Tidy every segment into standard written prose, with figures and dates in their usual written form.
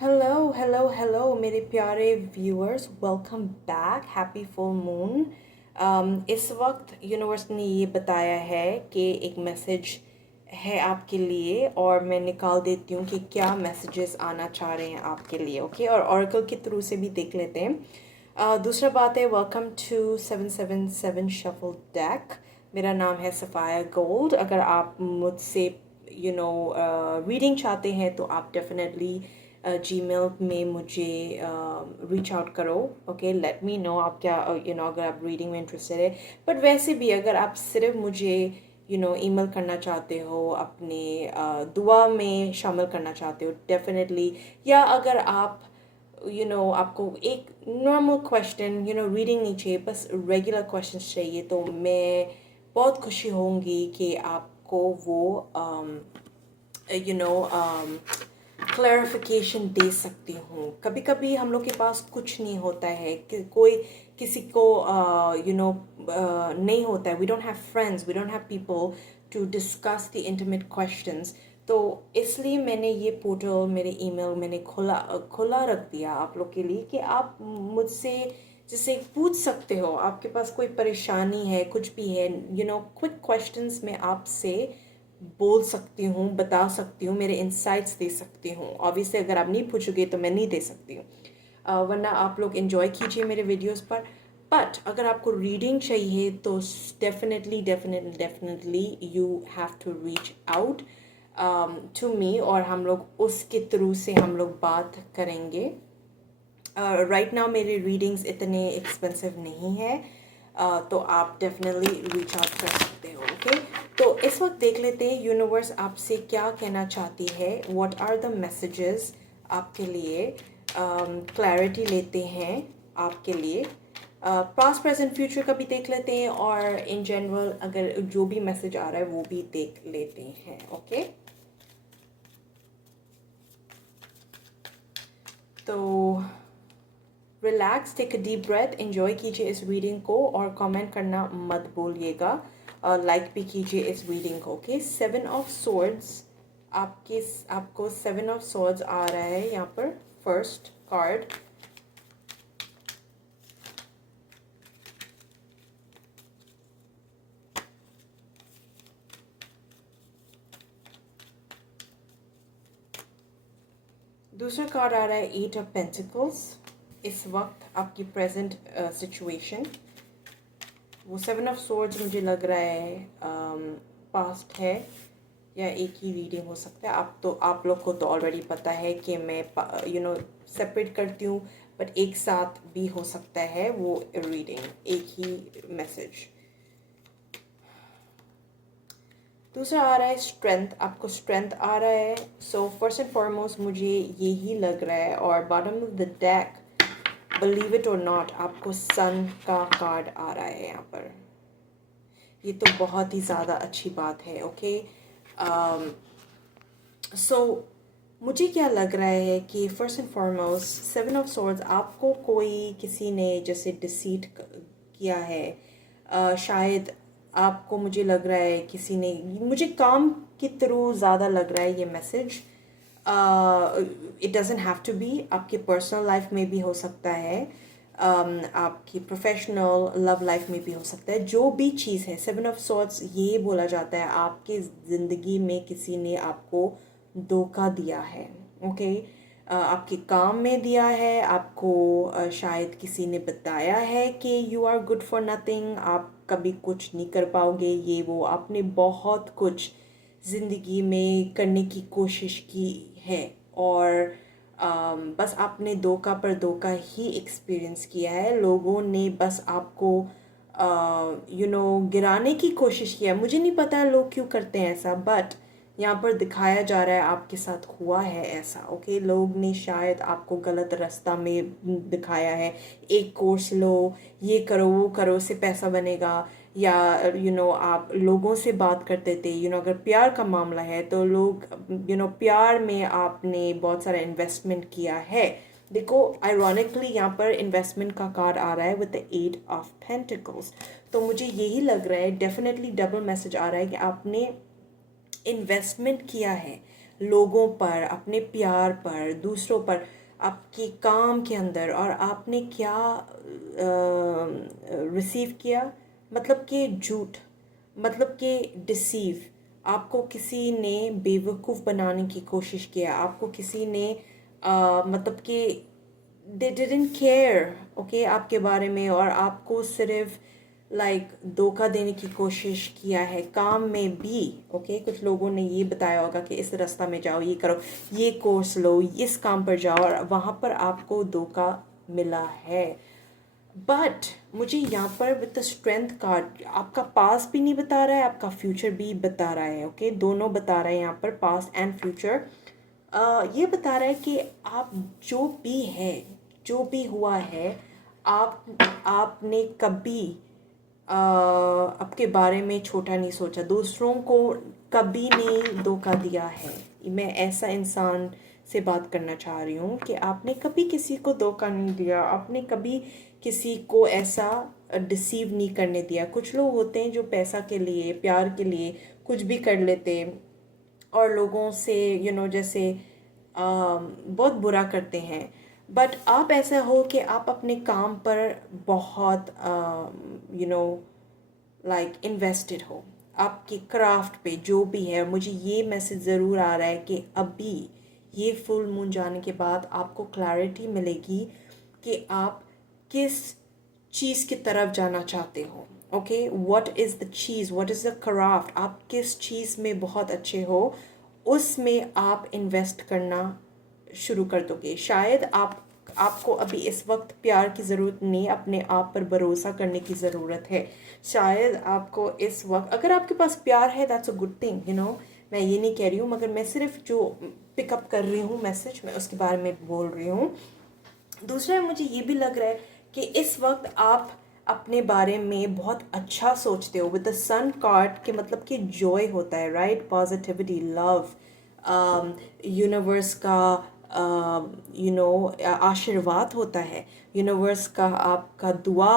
Hello hello hello मेरे प्यारे viewers, welcome back. Happy full moon. इस वक्त यूनिवर्स ने ये बताया है कि एक मैसेज है आपके लिए, और मैं निकाल देती हूँ कि क्या मैसेजेस आना चाह रहे हैं आपके लिए। ओके, और ऑरेकल के थ्रू से भी देख लेते हैं। दूसरा बात है, वेलकम टू 777 शफल डेक। मेरा नाम है सफ़ाया गोल्ड। अगर आप मुझसे रीडिंग चाहते हैं तो आप डेफिनेटली जीमेल में मुझे रीच आउट करो। ओके, लेट मी नो आप क्या अगर आप रीडिंग में इंटरेस्टेड है। बट वैसे भी अगर आप सिर्फ मुझे ईमेल करना चाहते हो, अपने दुआ में शामिल करना चाहते हो डेफिनेटली, या अगर आप आपको एक नॉर्मल क्वेश्चन रीडिंग नहीं चाहिए, बस रेगुलर क्वेश्चंस चाहिए, तो मैं बहुत खुशी होंगी कि आपको वो क्लैरिफिकेशन दे सकती हूँ। कभी कभी हम लोग के पास कुछ नहीं होता है कि कोई किसी को नहीं होता है। We don't have friends, we don't have people to discuss the intimate questions. तो इसलिए मैंने ये पोर्टल, मेरे ईमेल मैंने खुला रख दिया आप लोग के लिए कि आप मुझसे जैसे पूछ सकते हो। आपके पास कोई परेशानी है, कुछ भी है, क्विक क्वेश्चंस में आपसे बोल सकती हूँ, बता सकती हूँ, मेरे इंसाइट्स दे सकती हूँ। ऑब्वियसली अगर आप नहीं पूछोगे तो मैं नहीं दे सकती हूँ। वरना आप लोग इन्जॉय कीजिए मेरे वीडियोस पर। बट अगर आपको रीडिंग चाहिए तो definitely definitely definitely you have to reach out to me, और हम लोग उसके थ्रू से हम लोग बात करेंगे। राइट नाउ मेरे रीडिंग्स इतने एक्सपेंसिव नहीं है, तो आप डेफिनेटली रीच आउट कर सकते हो। ओके, तो इस वक्त देख लेते हैं यूनिवर्स आपसे क्या कहना चाहती है। व्हाट आर द मैसेजेस आपके लिए। क्लैरिटी लेते हैं आपके लिए। पास्ट प्रेजेंट फ्यूचर का भी देख लेते हैं, और इन जनरल अगर जो भी मैसेज आ रहा है वो भी देख लेते हैं। ओके, तो relax, take a deep breath, enjoy कीजिए इस रीडिंग को, और कमेंट करना मत भूलिएगा। लाइक भी कीजिए इस रीडिंग को। Okay, 7 of swords. आपको 7 ऑफ सोर्ड्स आ रहा है यहाँ पर, फर्स्ट कार्ड। दूसरा कार्ड आ रहा है 8 ऑफ पेंटिकल्स। इस वक्त आपकी प्रेजेंट सिचुएशन, वो 7 ऑफ सोर्ड्स मुझे लग रहा है पास्ट है, या एक ही रीडिंग हो सकता है। आप लोग को तो ऑलरेडी पता है कि मैं सेपरेट करती हूँ, बट एक साथ भी हो सकता है वो रीडिंग, एक ही मैसेज। दूसरा आ रहा है स्ट्रेंथ। आपको स्ट्रेंथ आ रहा है, सो फर्स्ट एंड फॉरमोस्ट मुझे यही लग रहा है। और bottom of the deck, believe it और नॉट, आपको सन का कार्ड आ रहा है यहाँ पर। ये तो बहुत ही ज़्यादा अच्छी बात है। ओके, सो मुझे क्या लग रहा है कि first and foremost 7 of swords, आपको कोई किसी ने जैसे डिसीट किया है। शायद आपको, मुझे लग रहा है किसी ने, मुझे काम के थ्रू ज़्यादा लग रहा है ये message. It doesn't have to be, आपके पर्सनल लाइफ में भी हो सकता है, आपकी प्रोफेशनल लव लाइफ में भी हो सकता है। जो भी चीज़ है, 7 ऑफ सोर्ड्स ये बोला जाता है आपकी ज़िंदगी में किसी ने आपको धोखा दिया है। ओके, आपके काम में दिया है आपको। शायद किसी ने बताया है कि you are good for nothing, आप कभी कुछ नहीं कर पाओगे, ये वो। आपने बहुत कुछ ज़िंदगी में करने की कोशिश की है, और बस आपने धोखा पर धोखा ही एक्सपीरियंस किया है। लोगों ने बस आपको गिराने की कोशिश किया। मुझे नहीं पता लोग क्यों करते हैं ऐसा, बट यहाँ पर दिखाया जा रहा है आपके साथ हुआ है ऐसा। ओके, लोग ने शायद आपको गलत रास्ता में दिखाया है। एक कोर्स लो, ये करो, वो करो, उससे पैसा बनेगा, या आप लोगों से बात करते थे। अगर प्यार का मामला है तो लोग प्यार में आपने बहुत सारा इन्वेस्टमेंट किया है। देखो, आयरॉनिकली यहाँ पर इन्वेस्टमेंट का कार्ड आ रहा है विद द 8 ऑफ पेंटिकल्स। तो मुझे यही लग रहा है, डेफिनेटली डबल मैसेज आ रहा है कि आपने इन्वेस्टमेंट किया है लोगों पर, अपने प्यार पर, दूसरों पर, आपके काम के अंदर, और आपने क्या रिसीव किया, मतलब कि झूठ, मतलब कि डिसीव। आपको किसी ने बेवकूफ़ बनाने की कोशिश किया, आपको किसी ने मतलब कि दे डिडंट केयर, ओके, आपके बारे में, और आपको सिर्फ धोखा देने की कोशिश किया है काम में भी। ओके, कुछ लोगों ने ये बताया होगा कि इस रास्ता में जाओ, ये करो, ये कोर्स लो, इस काम पर जाओ, और वहाँ पर आपको धोखा मिला है। बट मुझे यहाँ पर विद द स्ट्रेंथ कार्ड आपका पास भी नहीं बता रहा है, आपका फ्यूचर भी बता रहा है। ओके, दोनों बता रहा है यहाँ पर, पास्ट एंड फ्यूचर। ये बता रहा है कि आप जो भी है, जो भी हुआ है, आपने कभी आपके बारे में छोटा नहीं सोचा, दूसरों को कभी नहीं धोखा दिया है। मैं ऐसा इंसान से बात करना चाह रही हूँ कि आपने कभी किसी को धोखा नहीं दिया, आपने कभी किसी को ऐसा डिसीव नहीं करने दिया। कुछ लोग होते हैं जो पैसा के लिए, प्यार के लिए कुछ भी कर लेते हैं और लोगों से जैसे बहुत बुरा करते हैं। बट आप ऐसा हो कि आप अपने काम पर बहुत इन्वेस्टेड हो, आपके क्राफ्ट पे जो भी है। मुझे ये मैसेज ज़रूर आ रहा है कि अभी ये फुल मून जाने के बाद आपको क्लैरिटी मिलेगी कि आप किस चीज़ की तरफ जाना चाहते हो। Okay, what is the cheese, what is the craft, आप किस चीज़ में बहुत अच्छे हो, उसमें आप इन्वेस्ट करना शुरू कर दोगे। शायद आपको अभी इस वक्त प्यार की ज़रूरत नहीं, अपने आप पर भरोसा करने की ज़रूरत है। शायद आपको इस वक्त, अगर आपके पास प्यार है, दैट्स अ गुड थिंग, मैं ये नहीं कह रही हूँ, मगर मैं सिर्फ जो पिकअप कर रही हूँ मैसेज, मैं उसके बारे में बोल रही हूँ। दूसरा, मुझे ये भी लग रहा है कि इस वक्त आप अपने बारे में बहुत अच्छा सोचते हो। विद द सन कार्ड के मतलब कि जॉय होता है, राइट, पॉजिटिविटी, लव, यूनिवर्स का आशीर्वाद होता है, यूनिवर्स का आपका दुआ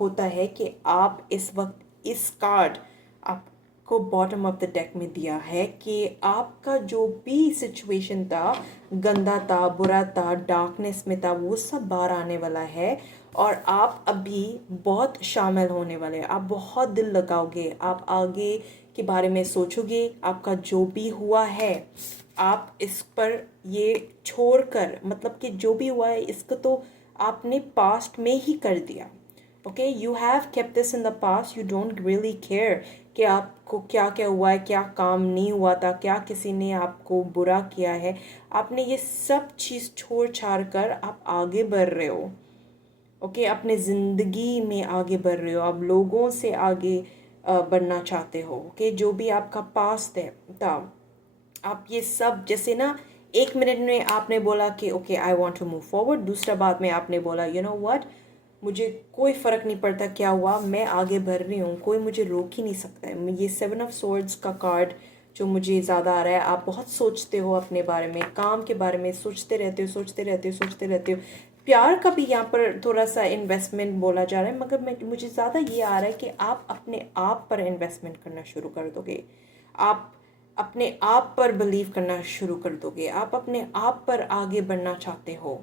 होता है कि आप इस वक्त, इस कार्ड आपको बॉटम ऑफ द डेक में दिया है कि आपका जो भी सिचुएशन था, गंदा था, बुरा था, डार्कनेस में था, वो सब बाहर आने वाला है। और आप अभी बहुत शामिल होने वाले हैं, आप बहुत दिल लगाओगे, आप आगे के बारे में सोचोगे। आपका जो भी हुआ है, आप इस पर ये छोड़ कर, मतलब कि जो भी हुआ है इसको तो आपने पास्ट में ही कर दिया। Okay, you have kept this in the past, you don't really care कि आपको क्या क्या हुआ है, क्या काम नहीं हुआ था, क्या किसी ने आपको बुरा किया है। आपने ये सब चीज़ छोड़ छाड़ कर आप आगे बढ़ रहे हो। ओके, अपने ज़िंदगी में आगे बढ़ रहे हो, आप लोगों से आगे बढ़ना चाहते हो। ओके, जो भी आपका पास्ट है था, आप ये सब, जैसे ना, एक मिनट में आपने बोला कि okay I want to move forward, दूसरा बात में आपने बोला यू नो व्हाट, मुझे कोई फ़र्क नहीं पड़ता क्या हुआ, मैं आगे बढ़ रही हूँ, कोई मुझे रोक ही नहीं सकता है। ये 7 ऑफ सोर्ड्स का कार्ड जो मुझे ज़्यादा आ रहा है, आप बहुत सोचते हो अपने बारे में, काम के बारे में सोचते रहते हो, सोचते रहते हो, सोचते रहते हो। प्यार का भी यहाँ पर थोड़ा सा इन्वेस्टमेंट बोला जा रहा है, मगर मुझे ज़्यादा ये आ रहा है कि आप अपने आप पर इन्वेस्टमेंट करना शुरू कर दोगे, आप अपने आप पर बिलीव करना शुरू कर दोगे, आप अपने आप पर आगे बढ़ना चाहते हो।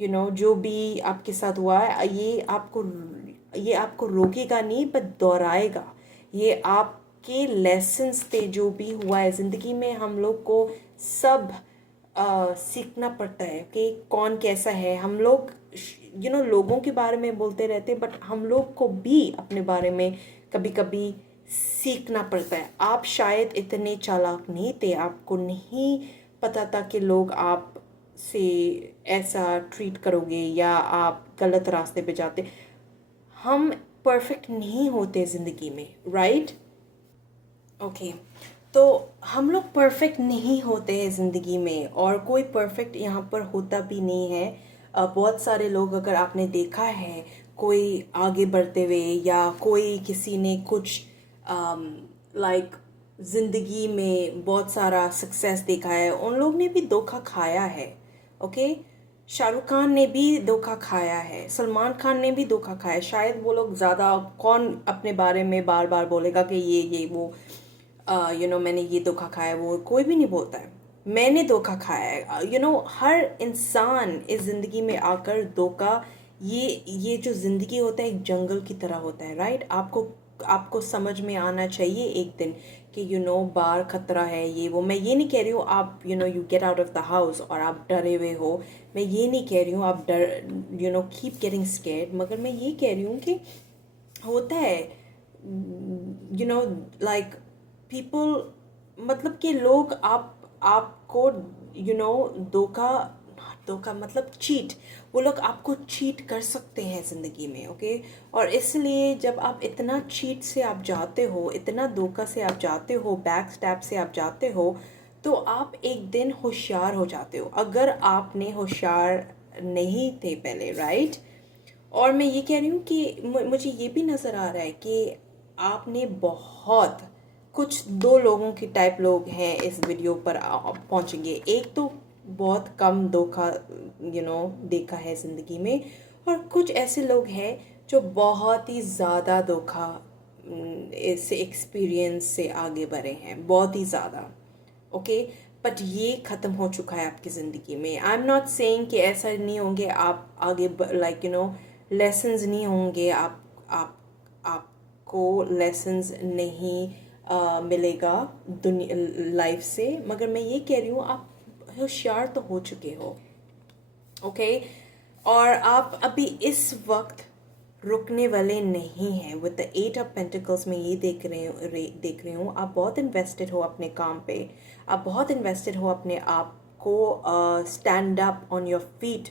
जो भी आपके साथ हुआ है, ये आपको रोकेगा नहीं, पर दोहराएगा। ये आपके लेसन्स थे, जो भी हुआ है ज़िंदगी में, हम लोग को सब सीखना पड़ता है कि कौन कैसा है। हम लोग लोगों के बारे में बोलते रहते, बट हम लोग को भी अपने बारे में कभी कभी सीखना पड़ता है। आप शायद इतने चालाक नहीं थे, आपको नहीं पता था कि लोग आप से ऐसा ट्रीट करोगे या आप गलत रास्ते पे जाते। हम परफेक्ट नहीं होते ज़िंदगी में, राइट? ओके, तो हम लोग परफेक्ट नहीं होते हैं ज़िंदगी में, और कोई परफेक्ट यहाँ पर होता भी नहीं है। बहुत सारे लोग, अगर आपने देखा है कोई आगे बढ़ते हुए, या कोई किसी ने कुछ ज़िंदगी में बहुत सारा सक्सेस देखा है, उन लोग ने भी धोखा खाया है। ओके, शाहरुख खान ने भी धोखा खाया है, सलमान खान ने भी धोखा खाया है। शायद वो लोग ज़्यादा, कौन अपने बारे में बार बार बोलेगा कि ये वो, मैंने ये धोखा खाया, वो कोई भी नहीं बोलता है मैंने धोखा खाया है। हर इंसान इस ज़िंदगी में आकर धोखा, ये जो ज़िंदगी होता है एक जंगल की तरह होता है, राइट। आपको आपको समझ में आना चाहिए एक दिन कि बाहर खतरा है, ये वो। मैं ये नहीं कह रही हूँ आप you get out of the house और आप डरे हुए हो, मैं ये नहीं कह रही हूँ आप डर कीप गेटिंग स्केर्ड, मगर मैं ये कह रही हूँ कि होता है लाइक पीपल, मतलब कि लोग आपको धोखा, धोखा मतलब चीट, वो लोग आपको चीट कर सकते हैं ज़िंदगी में, ओके। और इसलिए जब आप इतना चीट से आप जाते हो, इतना धोखा से आप जाते हो, बैक स्टैप से आप जाते हो, तो आप एक दिन होशियार हो जाते हो अगर आपने होशियार नहीं थे पहले, राइट। और मैं ये कह रही हूँ कि मुझे ये भी नज़र आ रहा है कि आपने बहुत कुछ, दो लोगों की टाइप लोग हैं इस वीडियो पर पहुँचेंगे। एक तो बहुत कम धोखा देखा है ज़िंदगी में, और कुछ ऐसे लोग हैं जो बहुत ही ज़्यादा धोखा इस एक्सपीरियंस से आगे बढ़े हैं, बहुत ही ज़्यादा, ओके। बट ये ख़त्म हो चुका है आपकी ज़िंदगी में। आई एम नॉट सेइंग कि ऐसा नहीं होंगे आप आगे, लाइक लेसन्स नहीं होंगे, आपको लेसन्स नहीं मिलेगा दुनिया लाइफ से, मगर मैं ये कह रही हूँ आप होशियार तो हो चुके हो, ओके। और आप अभी इस वक्त रुकने वाले नहीं हैं। विद द 8 ऑफ पेंटिकल्स में ये देख रही हूँ आप बहुत इन्वेस्टेड हो अपने काम पे, आप बहुत इन्वेस्टेड हो अपने आप को stand up on your feet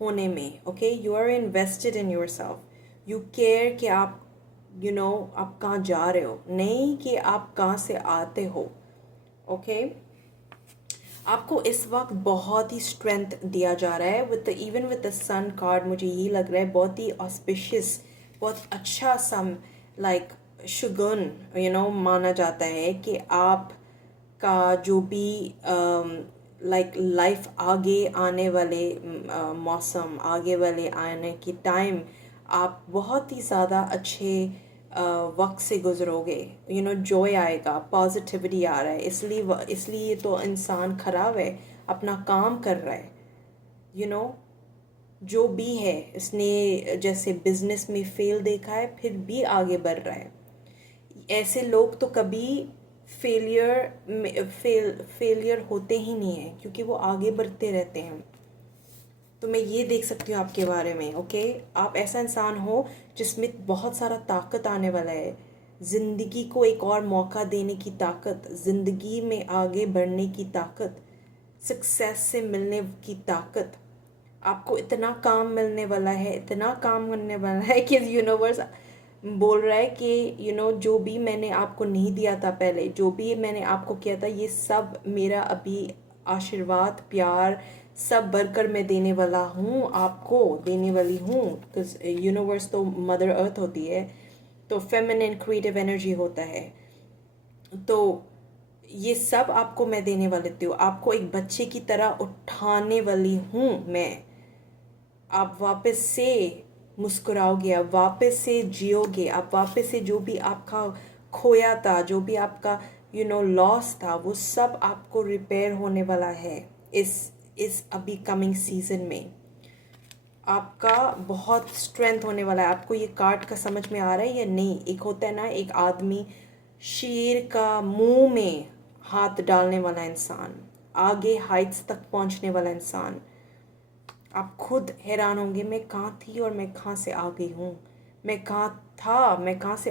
होने में, okay. You are invested in yourself, you care कि आप आप कहाँ जा रहे हो, नहीं कि आप कहाँ से आते हो, ओके। आपको इस वक्त बहुत ही स्ट्रेंथ दिया जा रहा है with even with the sun card. मुझे ये लग रहा है बहुत ही ऑस्पिशियस, बहुत अच्छा सम, लाइक शुगन माना जाता है कि आप का जो भी लाइक लाइफ आगे आने वाले मौसम, आगे वाले आने की टाइम, आप बहुत ही ज़्यादा अच्छे वक्त से गुजरोगे, जॉय आएगा, पॉजिटिविटी आ रहा है। इसलिए तो इंसान खराब है, अपना काम कर रहा है, यू जो भी है। इसने जैसे बिजनेस में फेल देखा है फिर भी आगे बढ़ रहा है। ऐसे लोग तो कभी फेलियर होते ही नहीं हैं, क्योंकि वो आगे बढ़ते रहते हैं। तो मैं ये देख सकती हूँ आपके बारे में, ओके। आप ऐसा इंसान हो जिसमें बहुत सारा ताकत आने वाला है, ज़िंदगी को एक और मौका देने की ताकत, ज़िंदगी में आगे बढ़ने की ताकत, सक्सेस से मिलने की ताकत। आपको इतना काम मिलने वाला है, इतना काम करने वाला है कि यूनिवर्स बोल रहा है कि जो भी मैंने आपको नहीं दिया था पहले, जो भी मैंने आपको किया था, ये सब मेरा अभी आशीर्वाद, प्यार सब भरकर मैं देने वाला हूँ, आपको देने वाली हूँ। बिकॉज यूनिवर्स तो मदर अर्थ होती है, तो फेमिनिन क्रिएटिव एनर्जी होता है, तो ये सब आपको मैं देने वाली हूँ। आपको एक बच्चे की तरह उठाने वाली हूँ मैं। आप वापस से मुस्कुराओगे, आप वापस से जियोगे, आप वापस से जो भी आपका खोया था, जो भी आपका लॉस था, वो सब आपको रिपेयर होने वाला है इस अभी कमिंग सीजन में। आपका बहुत स्ट्रेंथ होने वाला है। आपको ये कार्ड का समझ में आ रहा है या नहीं? एक होता है ना, एक आदमी शेर का मुंह में हाथ डालने वाला इंसान, आगे हाइट्स तक पहुंचने वाला इंसान। आप खुद हैरान होंगे, मैं कहाँ थी और मैं कहाँ से आ गई हूँ, मैं कहाँ था, मैं कहाँ से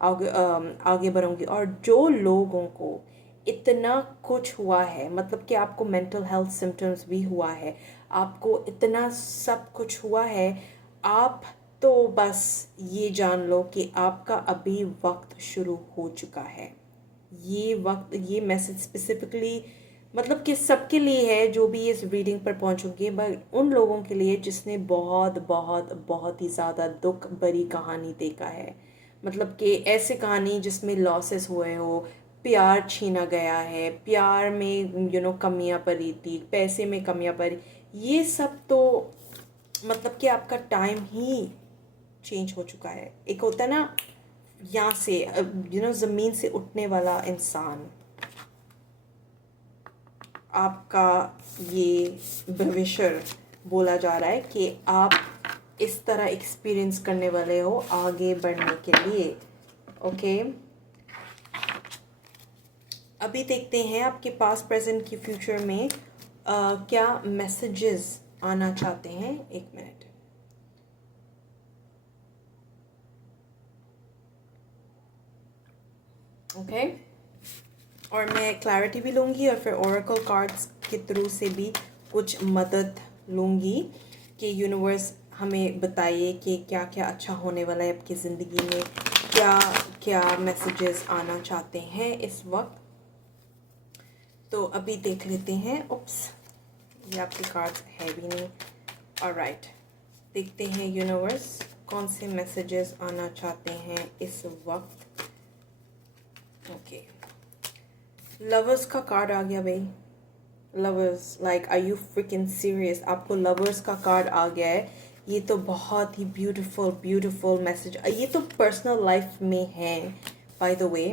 आगे बढ़ूँगी। और जो लोगों को इतना कुछ हुआ है, मतलब कि आपको मेंटल हेल्थ सिम्टम्स भी हुआ है, आपको इतना सब कुछ हुआ है, आप तो बस ये जान लो कि आपका अभी वक्त शुरू हो चुका है। ये वक्त, ये मैसेज स्पेसिफिकली मतलब कि सबके लिए है जो भी इस रीडिंग पर पहुंचोगे, पर उन लोगों के लिए जिसने बहुत बहुत बहुत ही ज़्यादा दुख भरी कहानी देखा है। मतलब कि ऐसे कहानी जिसमें लॉसेस हुए हो, प्यार छीना गया है, प्यार में कमियां पड़ी थी, पैसे में कमियां पड़ी, ये सब तो मतलब कि आपका टाइम ही चेंज हो चुका है। एक होता है ना यहाँ से ज़मीन से उठने वाला इंसान, आपका ये भविष्य बोला जा रहा है कि आप इस तरह एक्सपीरियंस करने वाले हो आगे बढ़ने के लिए। ओके, अभी देखते हैं आपके पास प्रेजेंट की फ्यूचर में क्या मैसेजेस आना चाहते हैं। एक मिनट। ओके, और मैं क्लैरिटी भी लूँगी और फिर ओरेकल कार्ड्स के थ्रू से भी कुछ मदद लूँगी कि यूनिवर्स हमें बताइए कि क्या क्या अच्छा होने वाला है आपकी ज़िंदगी में, क्या क्या मैसेजेस आना चाहते हैं इस वक्त। तो अभी देख लेते हैं। उप्स, ये आपके कार्ड्स है भी नहीं। ऑलराइट, देखते हैं यूनिवर्स कौन से मैसेजेस आना चाहते हैं इस वक्त। ओके, लवर्स का कार्ड आ गया भाई। Lovers, like are you freaking serious? आपको लवर्स का कार्ड आ गया है। ये तो बहुत ही ब्यूटीफुल ब्यूटीफुल मैसेज, ये तो पर्सनल लाइफ में है बाय द वे,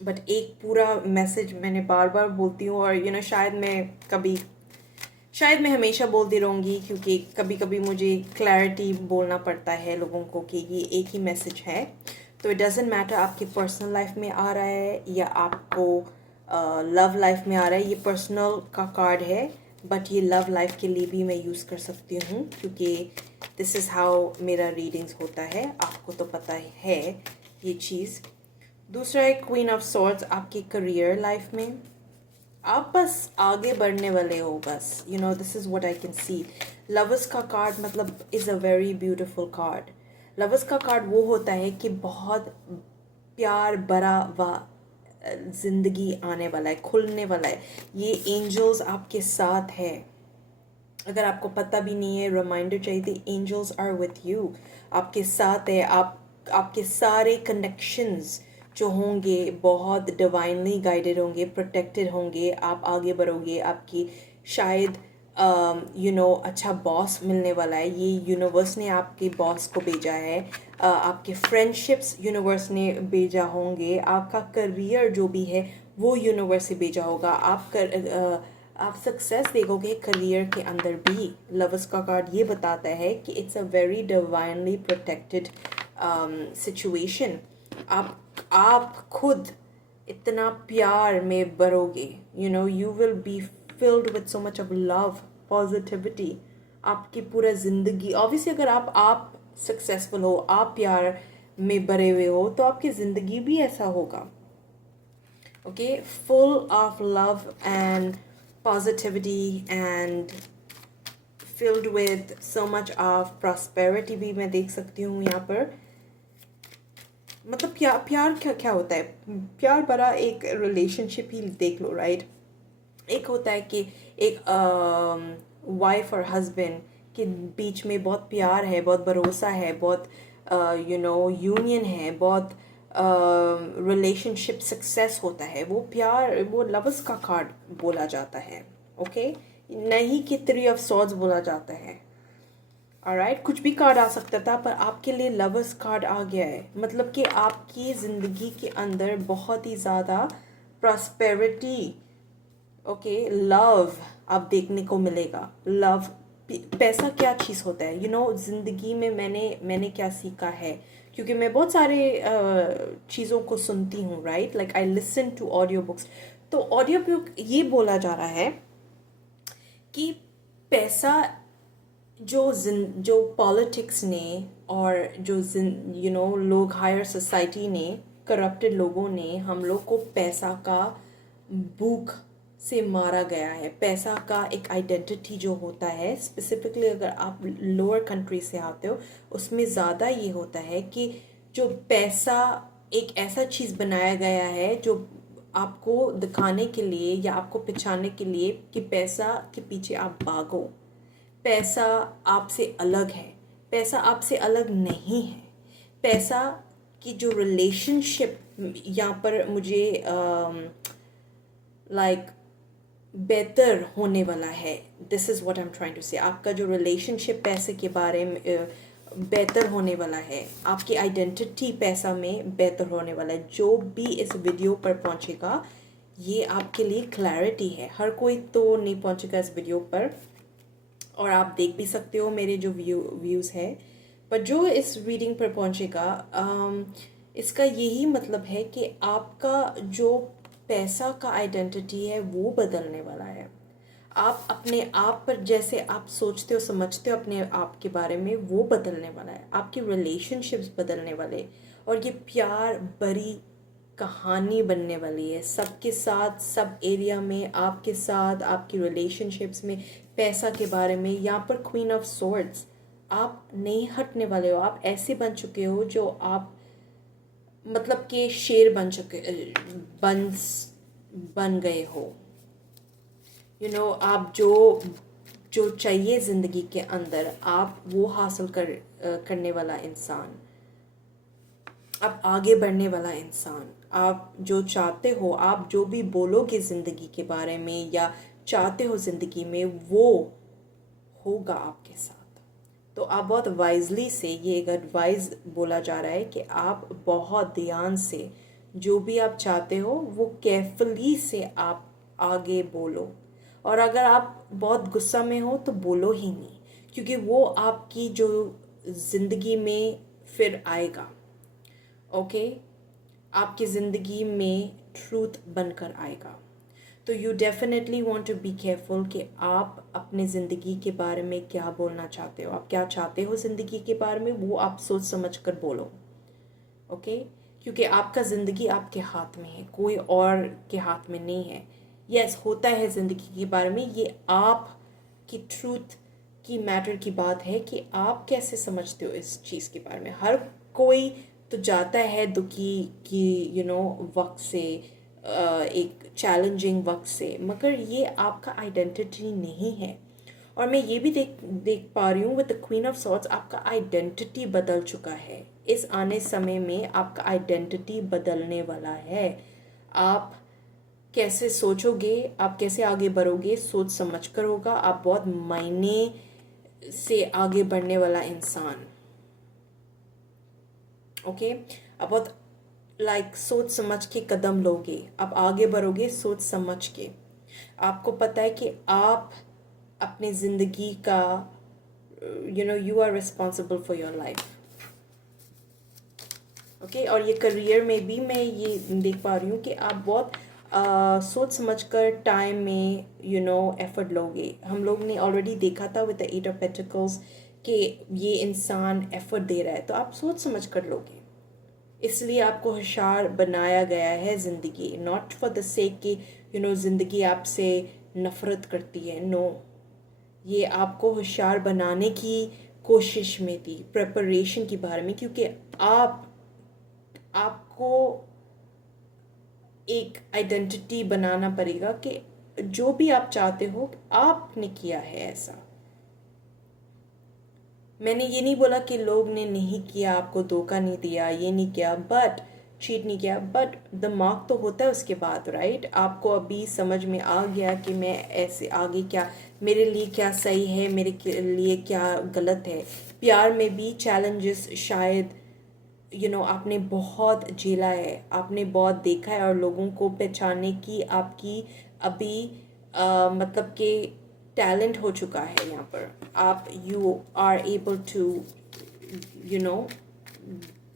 बट एक पूरा मैसेज मैंने बार बार बोलती हूँ और शायद मैं हमेशा बोलती रहूँगी क्योंकि कभी कभी मुझे क्लैरिटी बोलना पड़ता है लोगों को कि ये एक ही मैसेज है। तो इट डजेंट मैटर आपके पर्सनल लाइफ में आ रहा है या आपको लव लाइफ में आ रहा है, ये पर्सनल का कार्ड है, बट ये लव लाइफ के लिए भी मैं यूज़ कर सकती हूँ क्योंकि दिस इज़ हाउ मेरा रीडिंग्स होता है। आपको तो पता है ये चीज़। दूसरा है क्वीन ऑफ सॉर्ड्स, आपकी करियर लाइफ में आप बस आगे बढ़ने वाले हो, बस this is what I can see. Lovers का कार्ड मतलब is a very beautiful card. Lovers का कार्ड वो होता है कि बहुत प्यार भरा व ज़िंदगी आने वाला है, खुलने वाला है। ये एंजल्स आपके साथ है। अगर आपको पता भी नहीं है, रिमाइंडर चाहिए थी, एंजल्स आर विथ यू, आपके साथ है। आपके सारे कनेक्शंस जो होंगे बहुत डिवाइनली गाइडेड होंगे, प्रोटेक्टेड होंगे। आप आगे बढ़ोगे, आपकी शायद अच्छा बॉस मिलने वाला है। ये यूनिवर्स ने आपके बॉस को भेजा है। आपके फ्रेंडशिप्स यूनिवर्स ने भेजा होंगे। आपका करियर जो भी है वो यूनिवर्स से भेजा होगा। आप सक्सेस देखोगे करियर के अंदर भी। लवर्स का कार्ड ये बताता है कि it's a very divinely protected situation. आप खुद इतना प्यार में भरोगे, you will be filled with so much of love, positivity. आपकी पूरा ज़िंदगी ऑब्वियसली अगर आप सक्सेसफुल हो, आप प्यार में भरे हुए हो, तो आपकी ज़िंदगी भी ऐसा होगा। Okay, full of love and positivity and field with so much of prosperity भी मैं देख सकती हूँ यहाँ पर। मतलब प्यार क्या क्या होता है? प्यार भरा एक रिलेशनशिप ही देख लो, राइट? एक होता है कि एक वाइफ और हस्बैंड के बीच में बहुत प्यार है, बहुत भरोसा है, बहुत यूनियन है, बहुत रिलेशनशिप सक्सेस होता है। वो प्यार, वो लवर्स का कार्ड बोला जाता है। ओके, नहीं कि थ्री ऑफ सॉर्ड्स बोला जाता है। ऑलराइट, कुछ भी कार्ड आ सकता था पर आपके लिए लवर्स कार्ड आ गया है। मतलब कि आपकी ज़िंदगी के अंदर बहुत ही ज़्यादा प्रॉस्पेरिटी, ओके, लव आप देखने को मिलेगा। लव, पैसा क्या चीज़ होता है, ज़िंदगी में मैंने क्या सीखा है, क्योंकि मैं बहुत सारे चीज़ों को सुनती हूँ, right? Like I listen to audio books. तो ऑडियो बुक ये बोला जा रहा है कि पैसा जो पॉलिटिक्स ने और जो लोग हायर सोसाइटी ने, करप्टेड लोगों ने हम लोग को पैसा का भूख से मारा गया है। पैसा का एक आइडेंटिटी जो होता है, स्पेसिफिकली अगर आप लोअर कंट्री से आते हो, उसमें ज़्यादा ये होता है कि जो पैसा एक ऐसा चीज़ बनाया गया है जो आपको दिखाने के लिए या आपको पहचानने के लिए कि पैसा के पीछे आप भागो। पैसा आपसे अलग है, पैसा आपसे अलग नहीं है। पैसा की जो रिलेशनशिप यहाँ पर मुझे लाइक बेहतर होने वाला है, this is what I am trying to say. आपका जो रिलेशनशिप पैसे के बारे में बेहतर होने वाला है, आपकी आइडेंटिटी पैसा में बेहतर होने वाला है। जो भी इस वीडियो पर पहुंचेगा ये आपके लिए क्लैरिटी है। हर कोई तो नहीं पहुंचेगा इस वीडियो पर, और आप देख भी सकते हो मेरे जो व्यूज़ है, पर जो इस रीडिंग पर पहुंचेगा इसका यही मतलब है कि आपका जो पैसा का आइडेंटिटी है वो बदलने वाला है। आप अपने आप पर जैसे आप सोचते हो समझते हो अपने आप के बारे में वो बदलने वाला है। आपके रिलेशनशिप्स बदलने वाले, और ये प्यार बड़ी कहानी बनने वाली है सबके साथ, सब एरिया में, आपके साथ, आपकी रिलेशनशिप्स में, पैसा के बारे में। यहाँ पर क्वीन ऑफ सॉर्ड्स, आप नहीं हटने वाले हो। आप ऐसे बन चुके हो जो आप मतलब कि शेर बन चुके बन बन गए हो। आप जो जो चाहिए ज़िंदगी के अंदर आप वो हासिल करने वाला इंसान, आप आगे बढ़ने वाला इंसान, आप जो चाहते हो, आप जो भी बोलोगे ज़िंदगी के बारे में या चाहते हो ज़िंदगी में वो होगा आपके साथ। तो आप बहुत वाइजली से, ये एक एडवाइस बोला जा रहा है कि आप बहुत ध्यान से जो भी आप चाहते हो वो केयरफुली से आप आगे बोलो। और अगर आप बहुत गुस्सा में हो तो बोलो ही नहीं, क्योंकि वो आपकी जो ज़िंदगी में फिर आएगा। ओके, आपकी ज़िंदगी में ट्रूथ बनकर आएगा। तो you definitely want to be careful कि आप अपने ज़िंदगी के बारे में क्या बोलना चाहते हो, आप क्या चाहते हो ज़िंदगी के बारे में, वो आप सोच समझ कर बोलो। ओके, क्योंकि आपका ज़िंदगी आपके हाथ में है, कोई और के हाथ में नहीं है। यस, होता है ज़िंदगी के बारे में, ये आप की ट्रूथ की मैटर की बात है कि आप कैसे समझते हो इस चीज़ के बारे में। हर कोई तो जाता है दुखी की वक्त से, एक चैलेंजिंग वक्त से, मगर ये आपका आइडेंटिटी नहीं है। और मैं ये भी देख पा रही हूँ with the queen of swords, आपका आइडेंटिटी बदल चुका है। इस आने समय में आपका आइडेंटिटी बदलने वाला है। आप कैसे सोचोगे, आप कैसे आगे बढ़ोगे, सोच समझ कर होगा। आप बहुत मायने से आगे बढ़ने वाला इंसान। ओके, आप बहुत सोच समझ के कदम लोगे, आप आगे बढ़ोगे सोच समझ के। आपको पता है कि आप अपनी ज़िंदगी का you are responsible for your life. Okay, और ये करियर में भी मैं ये देख पा रही हूँ कि आप बहुत सोच समझ कर टाइम में एफर्ट लोगे। हम लोग ने ऑलरेडी देखा था विद द 8 ऑफ पेंटिकल्स कि ये इंसान एफर्ट दे रहा है, तो आप सोच समझ कर लोगे। इसलिए आपको होशियार बनाया गया है ज़िंदगी, नॉट फॉर द सेक कि ज़िंदगी आपसे नफ़रत करती है। नो, ये आपको होशियार बनाने की कोशिश में थी, प्रिपरेशन के बारे में, क्योंकि आपको एक आइडेंटिटी बनाना पड़ेगा कि जो भी आप चाहते हो आपने किया है ऐसा। मैंने ये नहीं बोला कि लोग ने नहीं किया, आपको धोखा नहीं दिया, ये नहीं किया, बट चीट नहीं किया, बट दिमाग तो होता है उसके बाद, राइट। आपको अभी समझ में आ गया कि मैं ऐसे आगे क्या, मेरे लिए क्या सही है, मेरे लिए क्या गलत है। प्यार में भी चैलेंजेस शायद आपने बहुत झेला है, आपने बहुत देखा है, और लोगों को पहचानने की आपकी अभी मतलब कि टैलेंट हो चुका है यहाँ पर। आप you are able to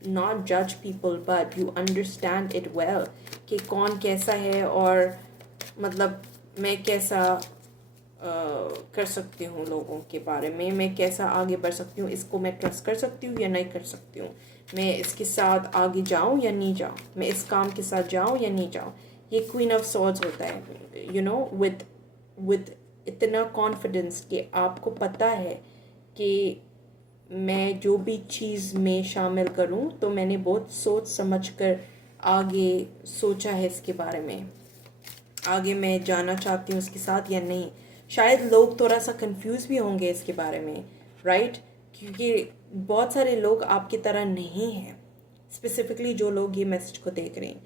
not जज people, but you understand it well कि कौन कैसा है, और मतलब मैं कैसा कर सकती हूँ लोगों के बारे में, मैं कैसा आगे बढ़ सकती हूँ, इसको मैं ट्रस्ट कर सकती हूँ या नहीं कर सकती हूँ, मैं इसके साथ आगे जाऊँ या नहीं जाऊँ, मैं इस काम के साथ जाऊँ या नहीं जाऊँ। ये क्वीन ऑफ सॉर्ड्स होता है विद इतना कॉन्फिडेंस कि आपको पता है कि मैं जो भी चीज़ में शामिल करूं तो मैंने बहुत सोच समझ कर आगे सोचा है इसके बारे में, आगे मैं जाना चाहती हूँ इसके साथ या नहीं। शायद लोग थोड़ा सा कंफ्यूज भी होंगे इसके बारे में, राइट, क्योंकि बहुत सारे लोग आपकी तरह नहीं हैं। स्पेसिफिकली जो लोग ये मैसेज को देख रहे हैं,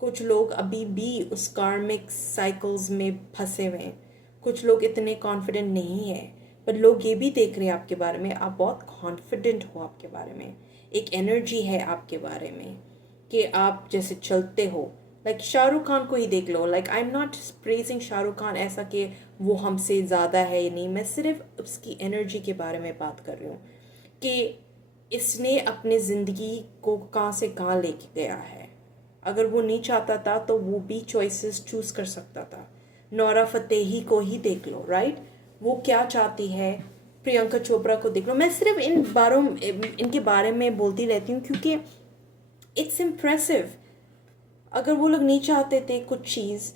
कुछ लोग अभी भी उस कार्मिक साइकिल्स में फंसे हुए हैं, कुछ लोग इतने कॉन्फिडेंट नहीं है, पर लोग ये भी देख रहे हैं आपके बारे में, आप बहुत कॉन्फिडेंट हो आपके बारे में, एक एनर्जी है आपके बारे में कि आप जैसे चलते हो। लाइक शाहरुख खान को ही देख लो, like I am not praising Shahrukh Khan ऐसा कि वो हमसे ज़्यादा है ही नहीं, मैं सिर्फ उसकी एनर्जी के बारे में बात कर रही हूँ कि इसने अपने ज़िंदगी को कहाँ से कहाँ लेके गया है। अगर वो नहीं चाहता था तो वो भी चॉइसेस चूज़ कर सकता था। नोरा फतेही को ही देख लो, राइट, वो क्या चाहती है। प्रियंका चोपड़ा को देख लो। मैं सिर्फ इनके बारे में बोलती रहती हूँ क्योंकि इट्स इम्प्रेसिव। अगर वो लोग नहीं चाहते थे कुछ चीज़,